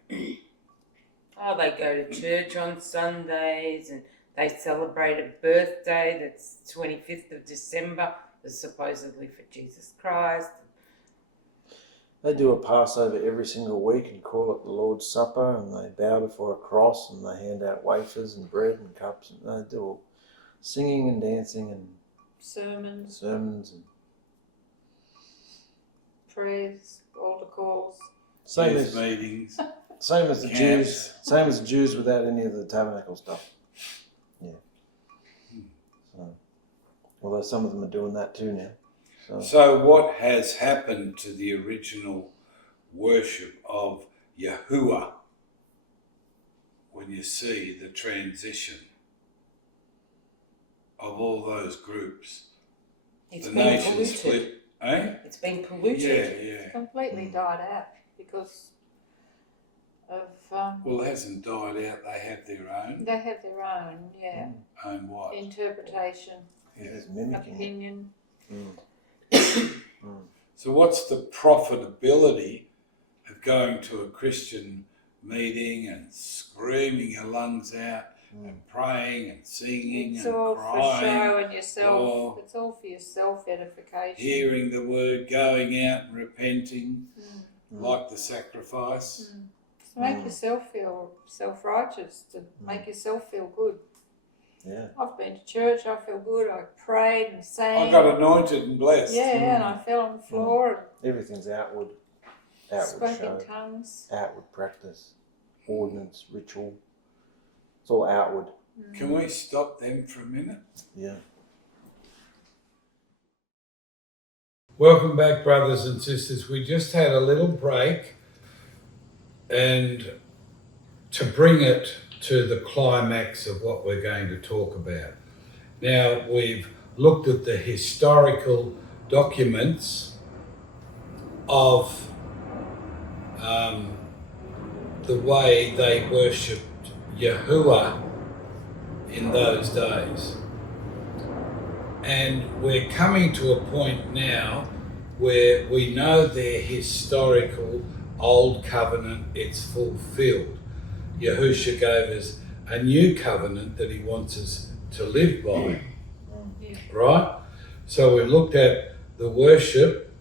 Oh, they go to church on Sundays and they celebrate a birthday that's 25th of December, that's supposedly for Jesus Christ. They do a Passover every single week and call it the Lord's Supper, and they bow before a cross and they hand out wafers and bread and cups, and they do all singing and dancing and Sermons, sermons and prayers, altar calls. same Youth as meetings. same as the Camps. Jews, same as the Jews without any of the tabernacle stuff. Yeah. So, although some of them are doing that too now. So what has happened to the original worship of Yahuah when you see the transition of all those groups? It's The been nation polluted. split, eh? It's been polluted. Yeah. Completely died out because of. Well, it hasn't died out. They have their own. They have their own, Own what? interpretation, It's mimicking it. opinion. So what's the profitability of going to a Christian meeting and screaming your lungs out and praying and singing It's and all for crying, show and yourself. or It's all for your self-edification. hearing the word, going out and repenting like the sacrifice? To make yourself feel self-righteous, to make yourself feel good. Yeah. I've been to church, I feel good, I prayed and sang. I got anointed and blessed. Yeah, and I fell on the floor Everything's outward and spoke show, in tongues. outward practice, ordinance, ritual. It's all outward. Can we stop them for a minute? Yeah. Welcome back, brothers and sisters. We just had a little break, and to bring it to the climax of what we're going to talk about. Now, we've looked at the historical documents of the way they worshipped Yahuah in those days. And we're coming to a point now where we know their historical old covenant, it's fulfilled. Yahusha gave us a new covenant that he wants us to live by, right? So we looked at the worship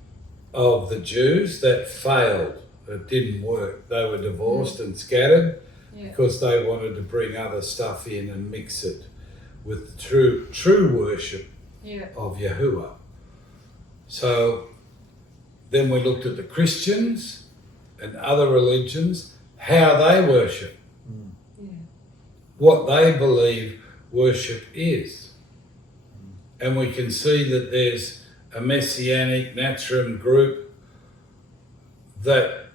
of the Jews that failed, it didn't work. They were divorced and scattered because they wanted to bring other stuff in and mix it with true worship of Yahuah. So then we looked at the Christians and other religions, how they worship, what they believe worship is. And we can see that there's a Messianic Nazarene group that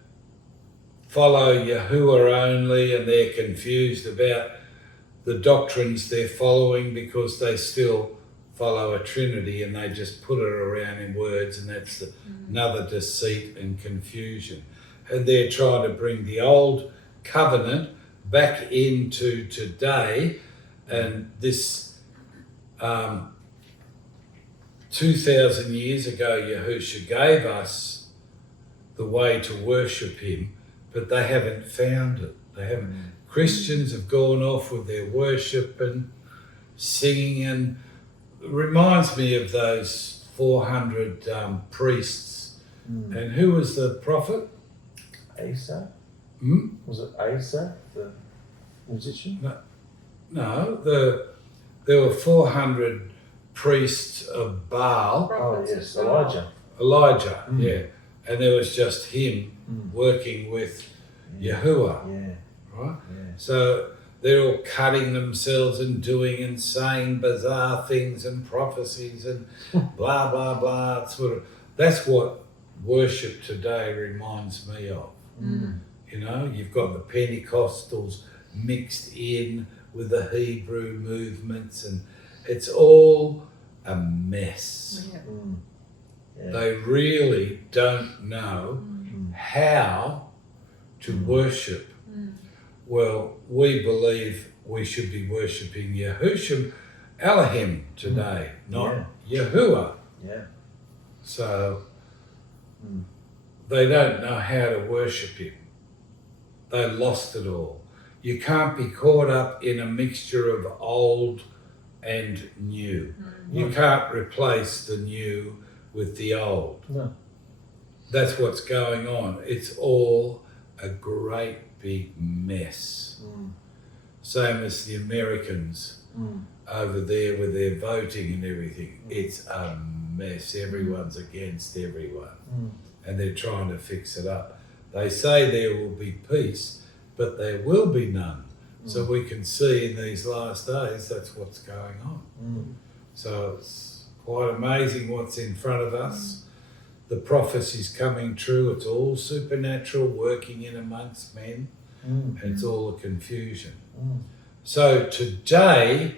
follow Yahuah only, and they're confused about the doctrines they're following because they still follow a Trinity and they just put it around in words, and that's another deceit and confusion. And they're trying to bring the old covenant back into today, and this 2,000 years ago Yahusha gave us the way to worship him, but they haven't found it. They haven't. Christians have gone off with their worship and singing, and it reminds me of those 400 priests. And who was the prophet? Asa? Was it Asa, the musician? No, there were 400 priests of Baal. Oh yes, Elijah. Elijah, yeah. and there was just him working with Yahuah, Yeah. right? Yeah. So they're all cutting themselves and doing and saying bizarre things and prophecies and blah, blah, blah. That's what worship today reminds me of. You know, you've got the Pentecostals mixed in with the Hebrew movements, and it's all a mess. Yeah. They really don't know how to worship. Well, we believe we should be worshipping Yahusha Elohim today, not Yahuah. Yeah. So they don't know how to worship him. They lost it all. You can't be caught up in a mixture of old and new. You can't replace the new with the old. No. That's what's going on. It's all a great big mess. Same as the Americans over there with their voting and everything. It's a mess. Everyone's against everyone. And they're trying to fix it up. They say there will be peace, but there will be none. So we can see in these last days that's what's going on. So it's quite amazing what's in front of us. The prophecy's coming true. It's all supernatural, working in amongst men. And it's all a confusion. So today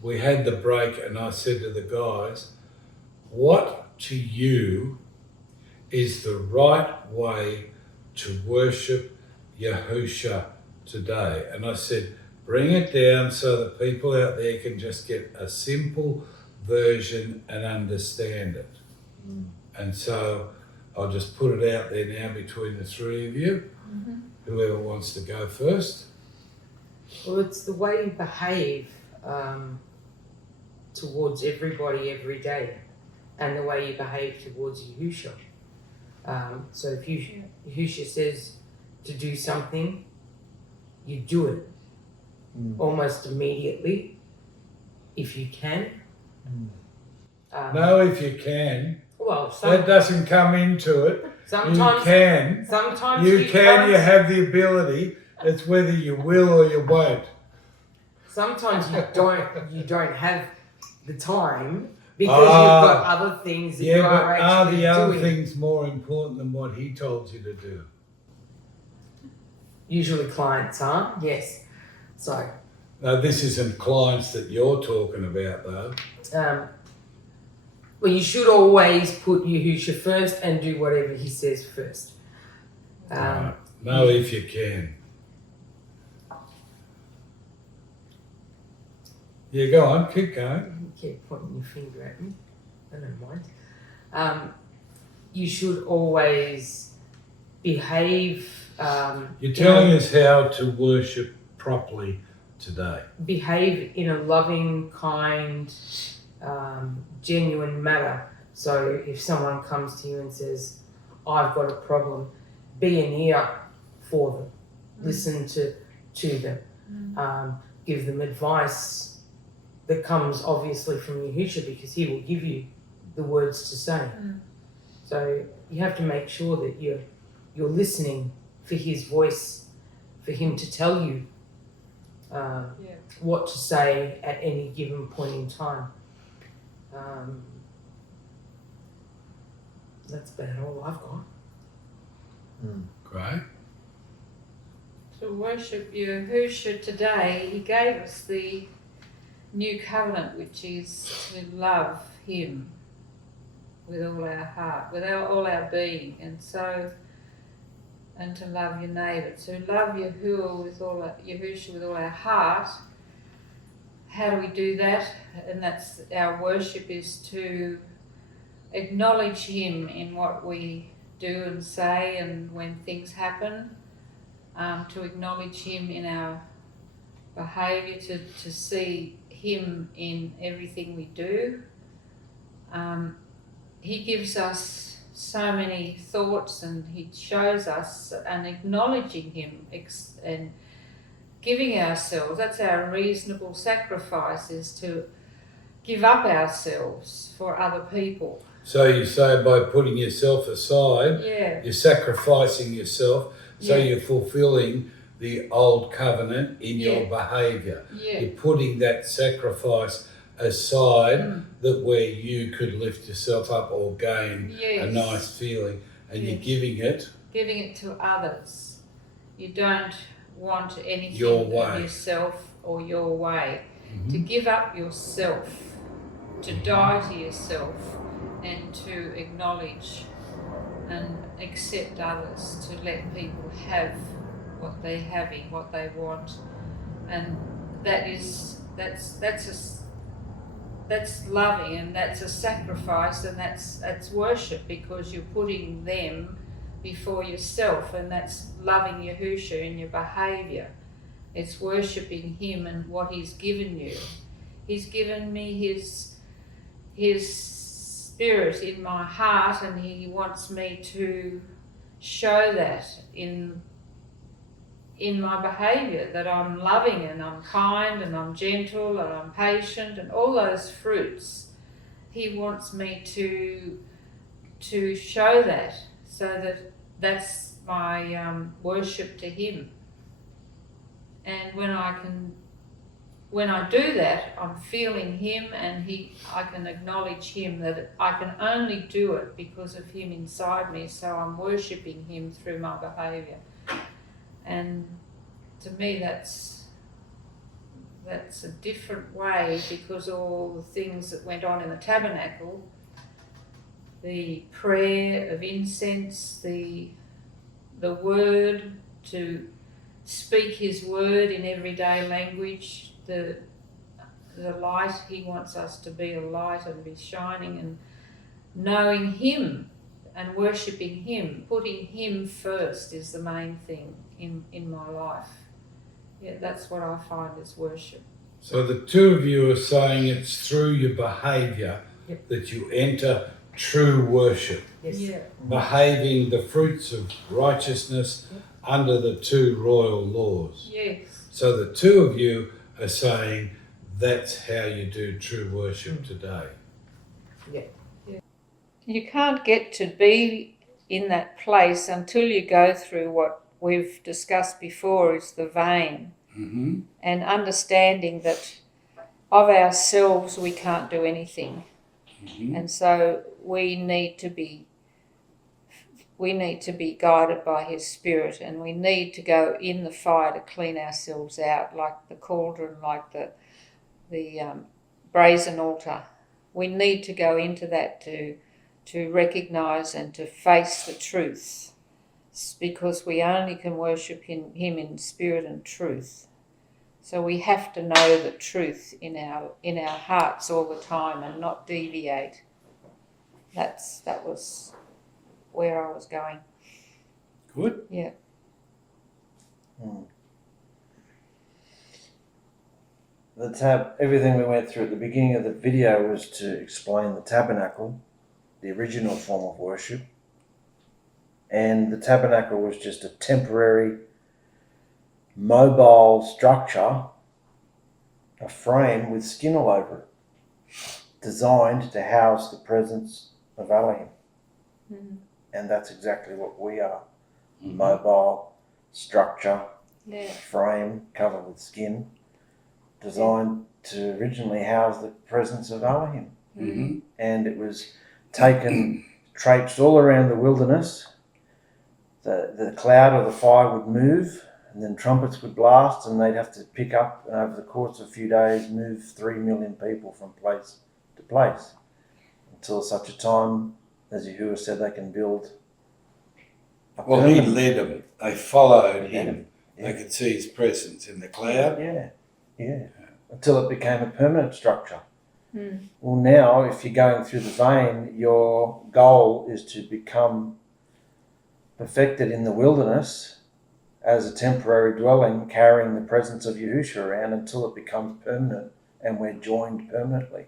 we had the break, and I said to the guys, what to you is the right way to worship Yahusha today? And I said, bring it down so that people out there can just get a simple version and understand it. And so I'll just put it out there now between the three of you. Whoever wants to go first. Well, it's the way you behave towards everybody every day, and the way you behave towards Yahusha. So if Yahusha says to do something, you do it almost immediately, if you can. No, if you can. Well, That doesn't come into it. sometimes You can. Sometimes You can. You can't. have the ability. It's whether you will or you won't. Sometimes you don't have the time because you've got other things that you Yeah, are but are actually the other doing. things more important than what he told you to do? Usually clients are, yes. So, Now, this isn't clients that you're talking about, though. well, you should always put Yahusha first and do whatever he says first. No, if you can. Yeah, go on, keep going. You keep pointing your finger at me. I don't mind. You should always behave. You're telling us how to worship properly today. Behave in a loving, kind, genuine manner. So if someone comes to you and says, I've got a problem, be an ear for them. Listen to them. Give them advice that comes obviously from Yahusha, because he will give you the words to say. So you have to make sure that you're listening for his voice, for him to tell you what to say at any given point in time. That's about all I've got. Great. To worship Yahusha today, he gave us the new covenant, which is to love him with all our heart, with all our being, and to love your neighbour. To love Yahuwah Yahusha with all our heart. How do we do that? And that's our worship, is to acknowledge him in what we do and say, and when things happen, to acknowledge him in our behaviour, to see him in everything we do. He gives us so many thoughts, and he shows us, and acknowledging him and giving ourselves. That's our reasonable sacrifice, is to give up ourselves for other people. So you say by putting yourself aside, Yeah. you're sacrificing yourself, so Yeah. you're fulfilling the old covenant in your behaviour. Yeah. You're putting that sacrifice aside that where you could lift yourself up or gain a nice feeling, and you're giving it to others. You don't want anything your of way. yourself or your way. To give up yourself, to die to yourself, and to acknowledge and accept others, to let people have what they're having, what they want, and that's loving, and that's a sacrifice, and that's worship, because you're putting them before yourself, and that's loving Yahusha in your behaviour. It's worshipping him and what he's given you. He's given me his spirit in my heart, and he wants me to show that in my behaviour, that I'm loving and I'm kind and I'm gentle and I'm patient and all those fruits. He wants me to show that, so that's my worship to him. And when I do that, I'm feeling him, and I can acknowledge him, that I can only do it because of him inside me, so I'm worshipping him through my behaviour. And to me that's a different way, because all the things that went on in the tabernacle, the prayer of incense, the word, to speak his word in everyday language, the light, he wants us to be a light and be shining, and knowing him and worshipping him, putting him first is the main thing in my life. Yeah, that's what I find is worship. So the two of you are saying it's through your behaviour that you enter true worship. Yes. Yeah. Behaving the fruits of righteousness under the two royal laws. Yes. So the two of you are saying that's how you do true worship today. Yeah. You can't get to be in that place until you go through what we've discussed before, is the vein, and understanding that of ourselves we can't do anything. And so we need to be guided by his spirit, and we need to go in the fire to clean ourselves out, like the cauldron, like the brazen altar. We need to go into that to recognise and to face the truth, because we only can worship him in spirit and truth. So we have to know the truth in our hearts all the time and not deviate. That was where I was going. Good. Yeah. Everything we went through at the beginning of the video was to explain the tabernacle, the original form of worship. And the tabernacle was just a temporary, mobile structure, a frame with skin all over it, designed to house the presence of Elohim. And that's exactly what we are. Mobile structure, frame covered with skin, designed to originally house the presence of Elohim. And it was taken, traipsed all around the wilderness. The cloud or the fire would move, and then trumpets would blast, and they'd have to pick up, and over the course of a few days, move 3 million people from place to place, until such a time, as Yahuah said, they can build. Well, he led them. They followed him. They could see his presence in the cloud. Yeah. Until it became a permanent structure. Well, now, if you're going through the vein, your goal is to become perfected in the wilderness as a temporary dwelling, carrying the presence of Yahusha around until it becomes permanent and we're joined permanently.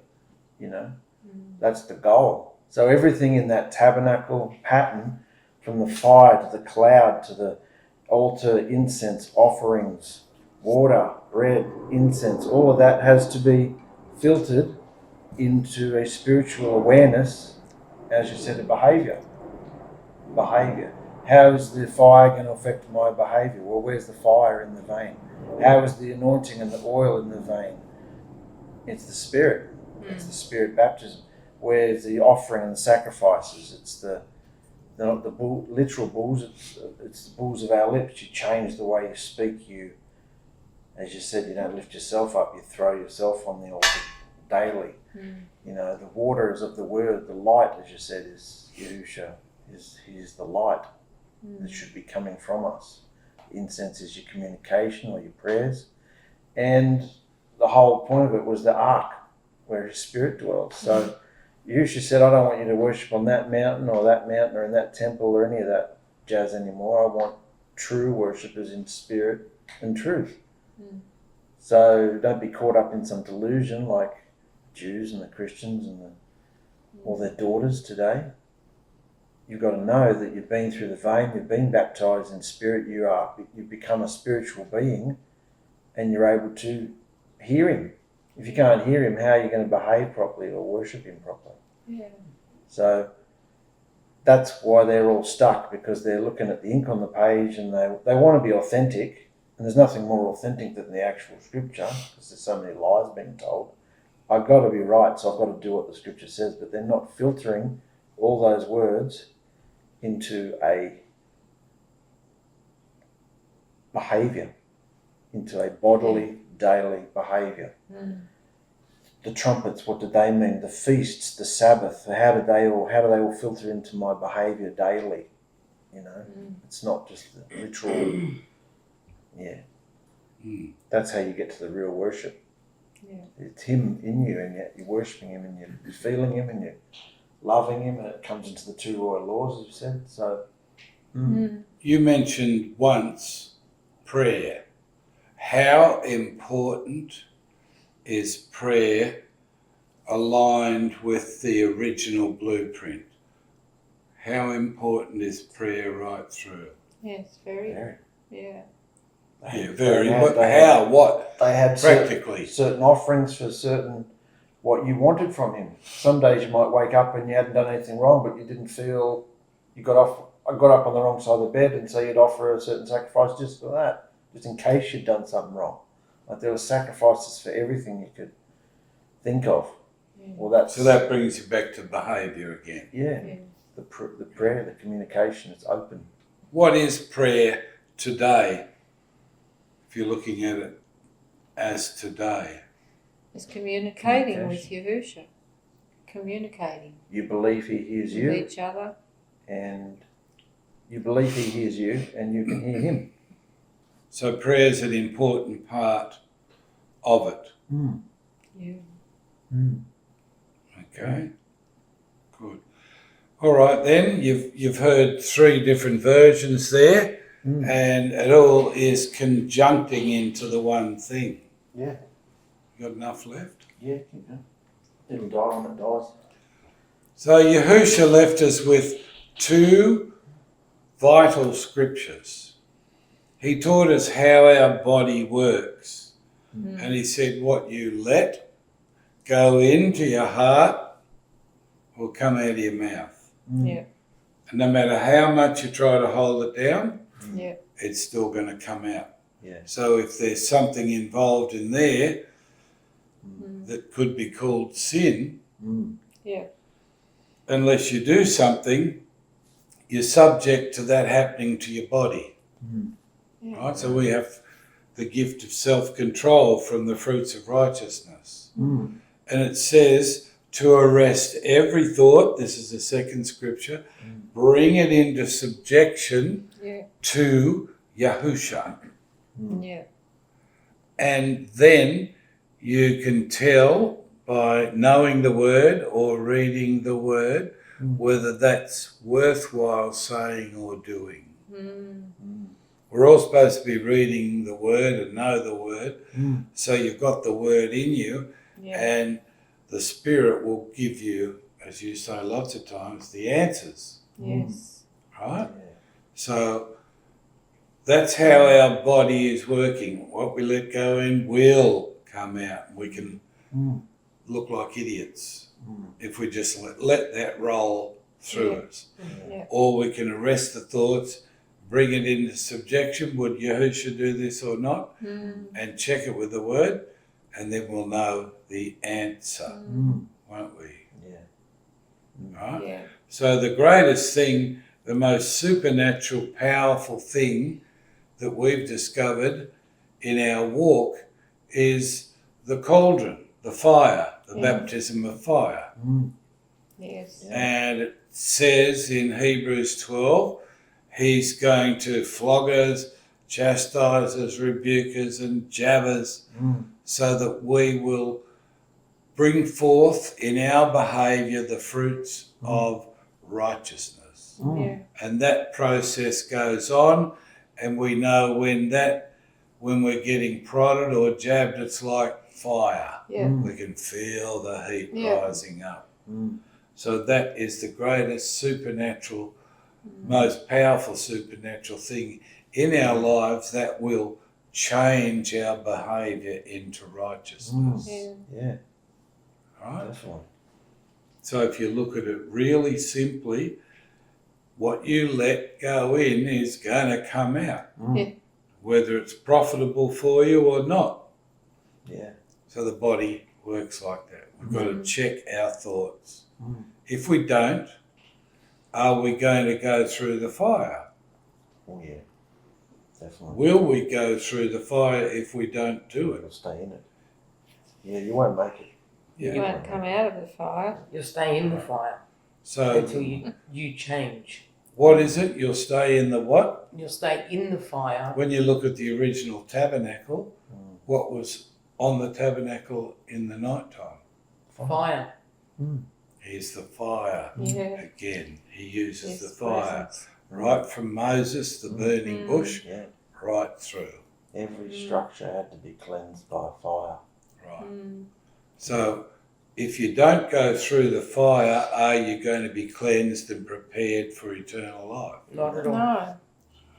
That's the goal. So everything in that tabernacle pattern, from the fire to the cloud to the altar, incense, offerings, water, bread, incense, all of that has to be filtered into a spiritual awareness as you said, the behaviour. How is the fire going to affect my behaviour? Well, where's the fire in the vein? How is the anointing and the oil in the vein? It's the Spirit. It's the Spirit baptism. Where's the offering and the sacrifices? It's the literal bulls. It's the bulls of our lips. You change the way you speak. You, as you said, you don't lift yourself up. You throw yourself on the altar daily. You know, the waters of the word, the light, as you said, is Yahusha. He is the light that should be coming from us. Incense is your communication or your prayers. And the whole point of it was the ark, where his Spirit dwells. So Yahusha said, I don't want you to worship on that mountain or in that temple or any of that jazz anymore. I want true worshippers in spirit and truth. So don't be caught up in some delusion like Jews and the Christians and all their daughters today. You've got to know that you've been through the vein, you've been baptized in spirit, you've become a spiritual being, and you're able to hear him. If you can't hear him, how are you going to behave properly or worship him properly? Yeah. So that's why they're all stuck, because they're looking at the ink on the page and they want to be authentic, and there's nothing more authentic than the actual scripture, because there's so many lies being told. I've got to be right, so I've got to do what the scripture says, but they're not filtering all those words into a behaviour, into a bodily, daily behaviour. The trumpets, what did they mean? The feasts, the Sabbath, how do they all filter into my behaviour daily? You know, it's not just the literal. That's how you get to the real worship. It's him in you, and yet you're worshipping him, and you're feeling him, and you're loving him, and it comes into the two royal laws, as you said. So, You mentioned once prayer. How important is prayer aligned with the original blueprint? How important is prayer right through? Yes, very. Yeah. Very. How? What? They had practically certain offerings for certain what you wanted from him. Some days you might wake up and you hadn't done anything wrong, but you didn't feel I got up on the wrong side of the bed, and so you'd offer a certain sacrifice just for that, just in case you'd done something wrong. Like there were sacrifices for everything you could think of. Well, so that brings you back to behaviour again. The prayer, the communication, it's open. What is prayer today? If you're looking at it as today, it's communicating with Yahusha. Communicating. You believe he hears you. With each other. And you believe he hears you, and you can hear him. So prayer is an important part of it. Okay, good. All right, then you've heard three different versions there, and it all is conjuncting into the one thing. Yeah. You got enough left? Yeah, keep going. It'll die when it dies. So Yahusha left us with two vital scriptures. He taught us how our body works. And he said, what you let go into your heart will come out of your mouth. Yeah. And no matter how much you try to hold it down, it's still going to come out. Yeah. So if there's something involved in there that could be called sin, unless you do something, you're subject to that happening to your body. Right? So we have the gift of self-control from the fruits of righteousness. And it says to arrest every thought, this is the second scripture, bring it into subjection to Yahusha. And then you can tell by knowing the word or reading the word whether that's worthwhile saying or doing. We're all supposed to be reading the word and know the word, so you've got the word in you, and the Spirit will give you, as you say lots of times, the answers. Yes. Right? So that's how our body is working. What we let go in will come out. We can look like idiots if we just let that roll through us. Yeah. Or we can arrest the thoughts, bring it into subjection. Would Yahusha do this or not? And check it with the word, and then we'll know the answer, won't we? Yeah. Right? Yeah. So the greatest thing, the most supernatural, powerful thing that we've discovered in our walk is the cauldron, the fire, the baptism of fire. Yes. And it says in Hebrews 12, he's going to flog us, chastise us, rebuke us, and jab us, so that we will bring forth in our behaviour the fruits of righteousness. Yeah. And that process goes on, and we know when we're getting prodded or jabbed, it's like fire. Yeah. We can feel the heat Yeah. rising up. So that is the greatest supernatural, most powerful supernatural thing in our lives that will change our behaviour into righteousness. Yeah. Right? Definitely. So if you look at it really simply, what you let go in is going to come out, whether it's profitable for you or not. Yeah. So the body works like that. We've got to check our thoughts. If we don't, are we going to go through the fire? Oh yeah. Definitely. Will we go through the fire if we don't do You'll it? stay in it. Yeah, you won't make it. You won't come out of the fire. You'll stay in the fire So until you change. what is it? You'll stay in the what? You'll stay in the fire. When you look at the original tabernacle, what was on the tabernacle in the night time? Fire. He's the fire. Yeah. Again, he uses His the fire. presence. Right from Moses, the burning bush, Yeah. right through. Every structure had to be cleansed by fire. Right. So if you don't go through the fire, are you going to be cleansed and prepared for eternal life? Not at all. No.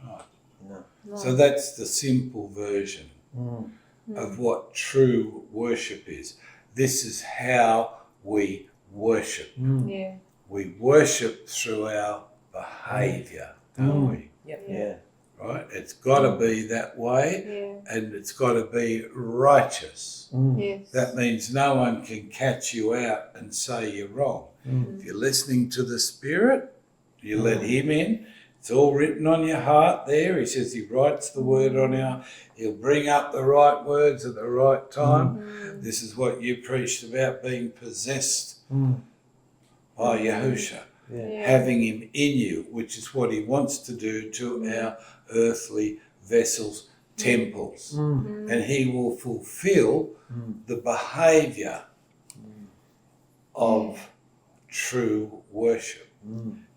No. No. So that's the simple version of what true worship is. This is how we worship. Yeah. We worship through our behaviour, don't we? Yep. Yeah. Right? It's got to be that way, Yeah. and it's got to be righteous. Yes. That means no one can catch you out and say you're wrong. If you're listening to the Spirit, you let Him in. It's all written on your heart there. He says He writes the word on He'll bring up the right words at the right time. This is what you preached about, being possessed by Yahusha. Yeah. Having Him in you, which is what He wants to do to our earthly vessels, temples. And He will fulfill the behaviour of true worship.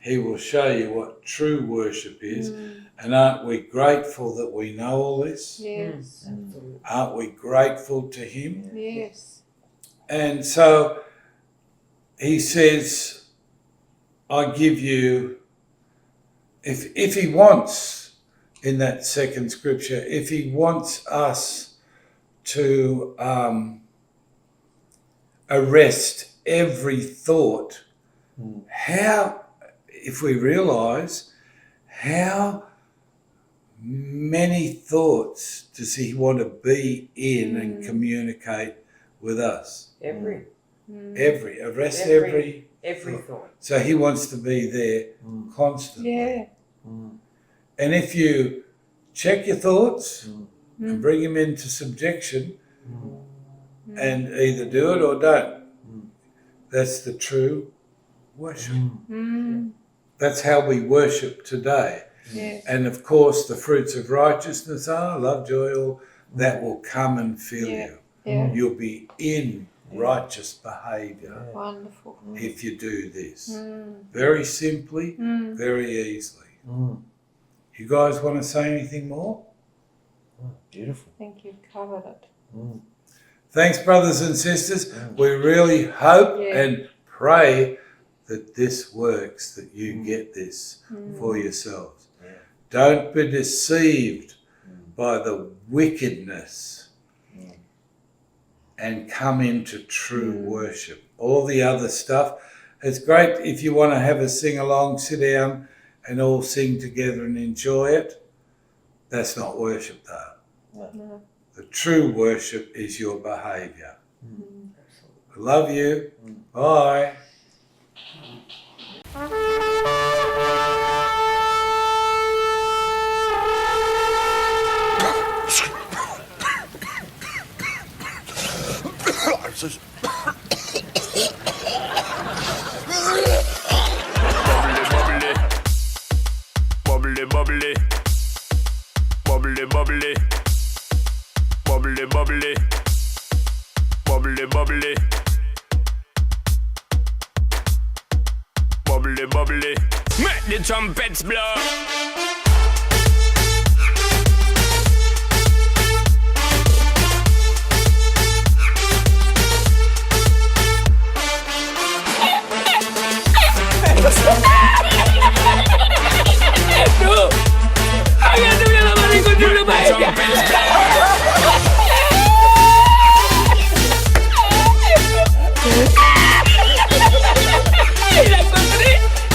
He will show you what true worship is. And aren't we grateful that we know all this? Yes. Absolutely. Aren't we grateful to Him? Yes. And so He says, I give you, if He wants, in that second scripture, if He wants us to arrest every thought, how, if we realise, how many thoughts does He want to be in and communicate with us? Every Arrest Every thought. So He wants to be there constantly. Yeah. And if you check your thoughts and bring them into subjection and either do it or don't, that's the true worship. That's how we worship today. Yes. And of course, the fruits of righteousness are love, joy, all that will come and fill you. Yeah. You'll be in righteous behaviour Wonderful. if you do this. Very simply, very easily. You guys want to say anything more? Beautiful. I think you've covered it. Thanks, brothers and sisters. We really hope Yeah. and pray that this works, that you get this for yourselves. Yeah. Don't be deceived by the wickedness and come into true worship. All the other stuff, It's great if you want to have a sing-along, sit down and all sing together and enjoy it. That's not worship though. No. The true worship is your behaviour. I love you. Bye. Bubbly, bubbly, bubbly, bubbly, bubbly, bubbly, bubbly, bubbly, bubbly, bubbly. Make the trumpets blow.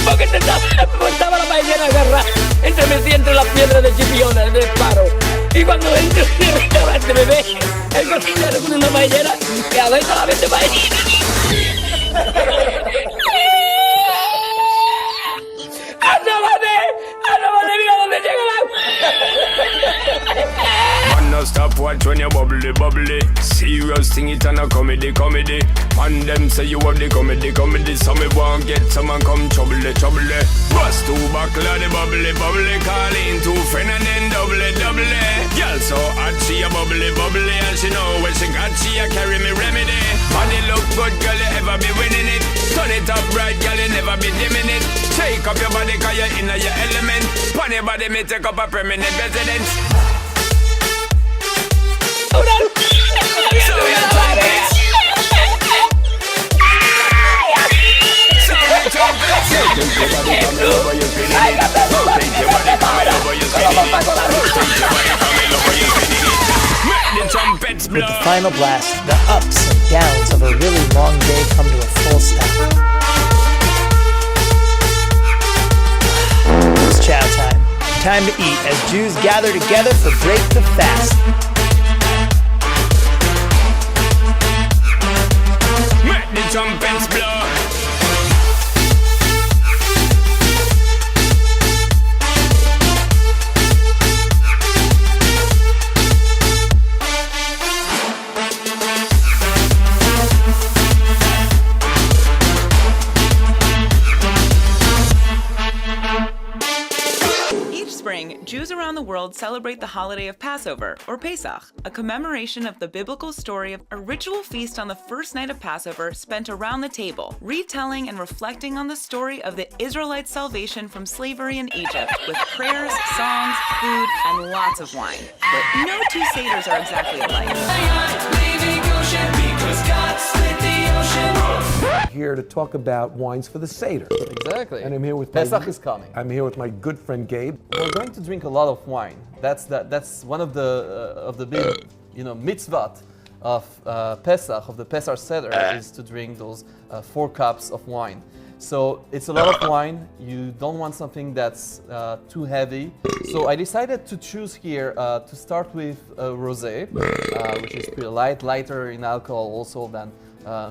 Porque estaba la paellera agarrada entre las piedras de chipiona del paro. Y cuando entro en el restaurante me ve el cocinero con una paellera que a veces la vende paellera. ¡Ándale, mira dónde llega el agua! Man, no stop watch when you bubbly, bubbly. Serious thing, it and a comedy. Man, them say you have the comedy. So me won't get someone come trouble. Bust two buckle of the bubbly. Call in two friend and then double. Girl so hot, she a bubbly. And she know when she got, she a carry me remedy. Body look good, girl, you ever be winning it. Turn it up right, girl, you never be dimming it. Take up your body, cause you're in your element. Pon your body, me take up a permanent residence. With the final blast, the ups and downs of a really long day come to a full stop. It's chow time. Time to eat as Jews gather together for break the fast. Make the trumpets blow. Jews around the world celebrate the holiday of Passover, or Pesach, a commemoration of the biblical story of a ritual feast on the first night of Passover spent around the table, retelling and reflecting on the story of the Israelites' salvation from slavery in Egypt, with prayers, songs, food, and lots of wine. But no two Seders are exactly alike. Here to talk about wines for the Seder. Exactly. And I'm here with Pesach is coming. I'm here with my good friend Gabe. We're going to drink a lot of wine. That's one of the big mitzvot of Pesach, of the Pesach Seder, is to drink those 4 cups of wine. So it's a lot of wine. You don't want something that's too heavy. So I decided to choose here to start with rosé, which is pretty lighter in alcohol also than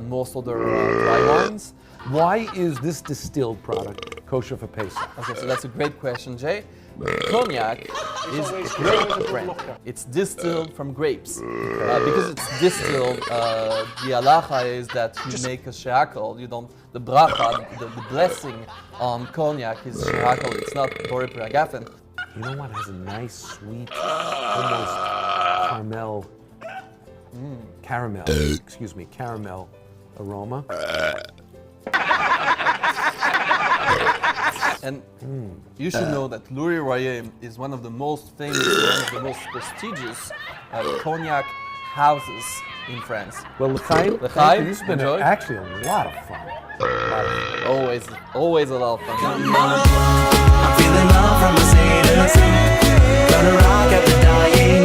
most other dry wines. Why is this distilled product kosher for Pesach? Okay, so that's a great question, Jay. Cognac is a grape brand. It's distilled from grapes. Because it's distilled, the halacha is that you make a she'akol. You don't, the bracha, the blessing on cognac is she'akol. It's not borei piragafen. You know what has a nice, sweet, almost caramel aroma? And you should know that louis is one of the most famous, one of the most prestigious cognac houses in France. Well, L'chaim, this has been actually a lot of fun. Always a lot of fun. I'm feeling love from the Seders. Gonna rock at the dying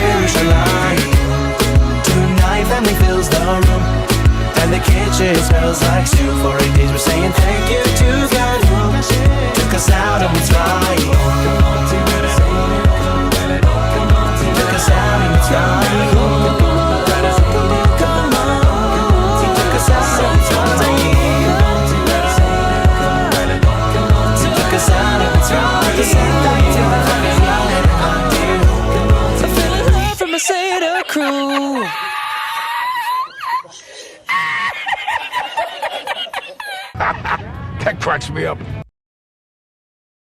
Yrushalayim. Tonight family fills the room. kitchen smells like stew. For 8 days we're saying thank you to God who took us out of Mitzrayim. Took us out of Mitzrayim. He took us out of Mitzrayim. Took us out of Mitzrayim. I'm feeling love from a Seder crew. That cracks me up.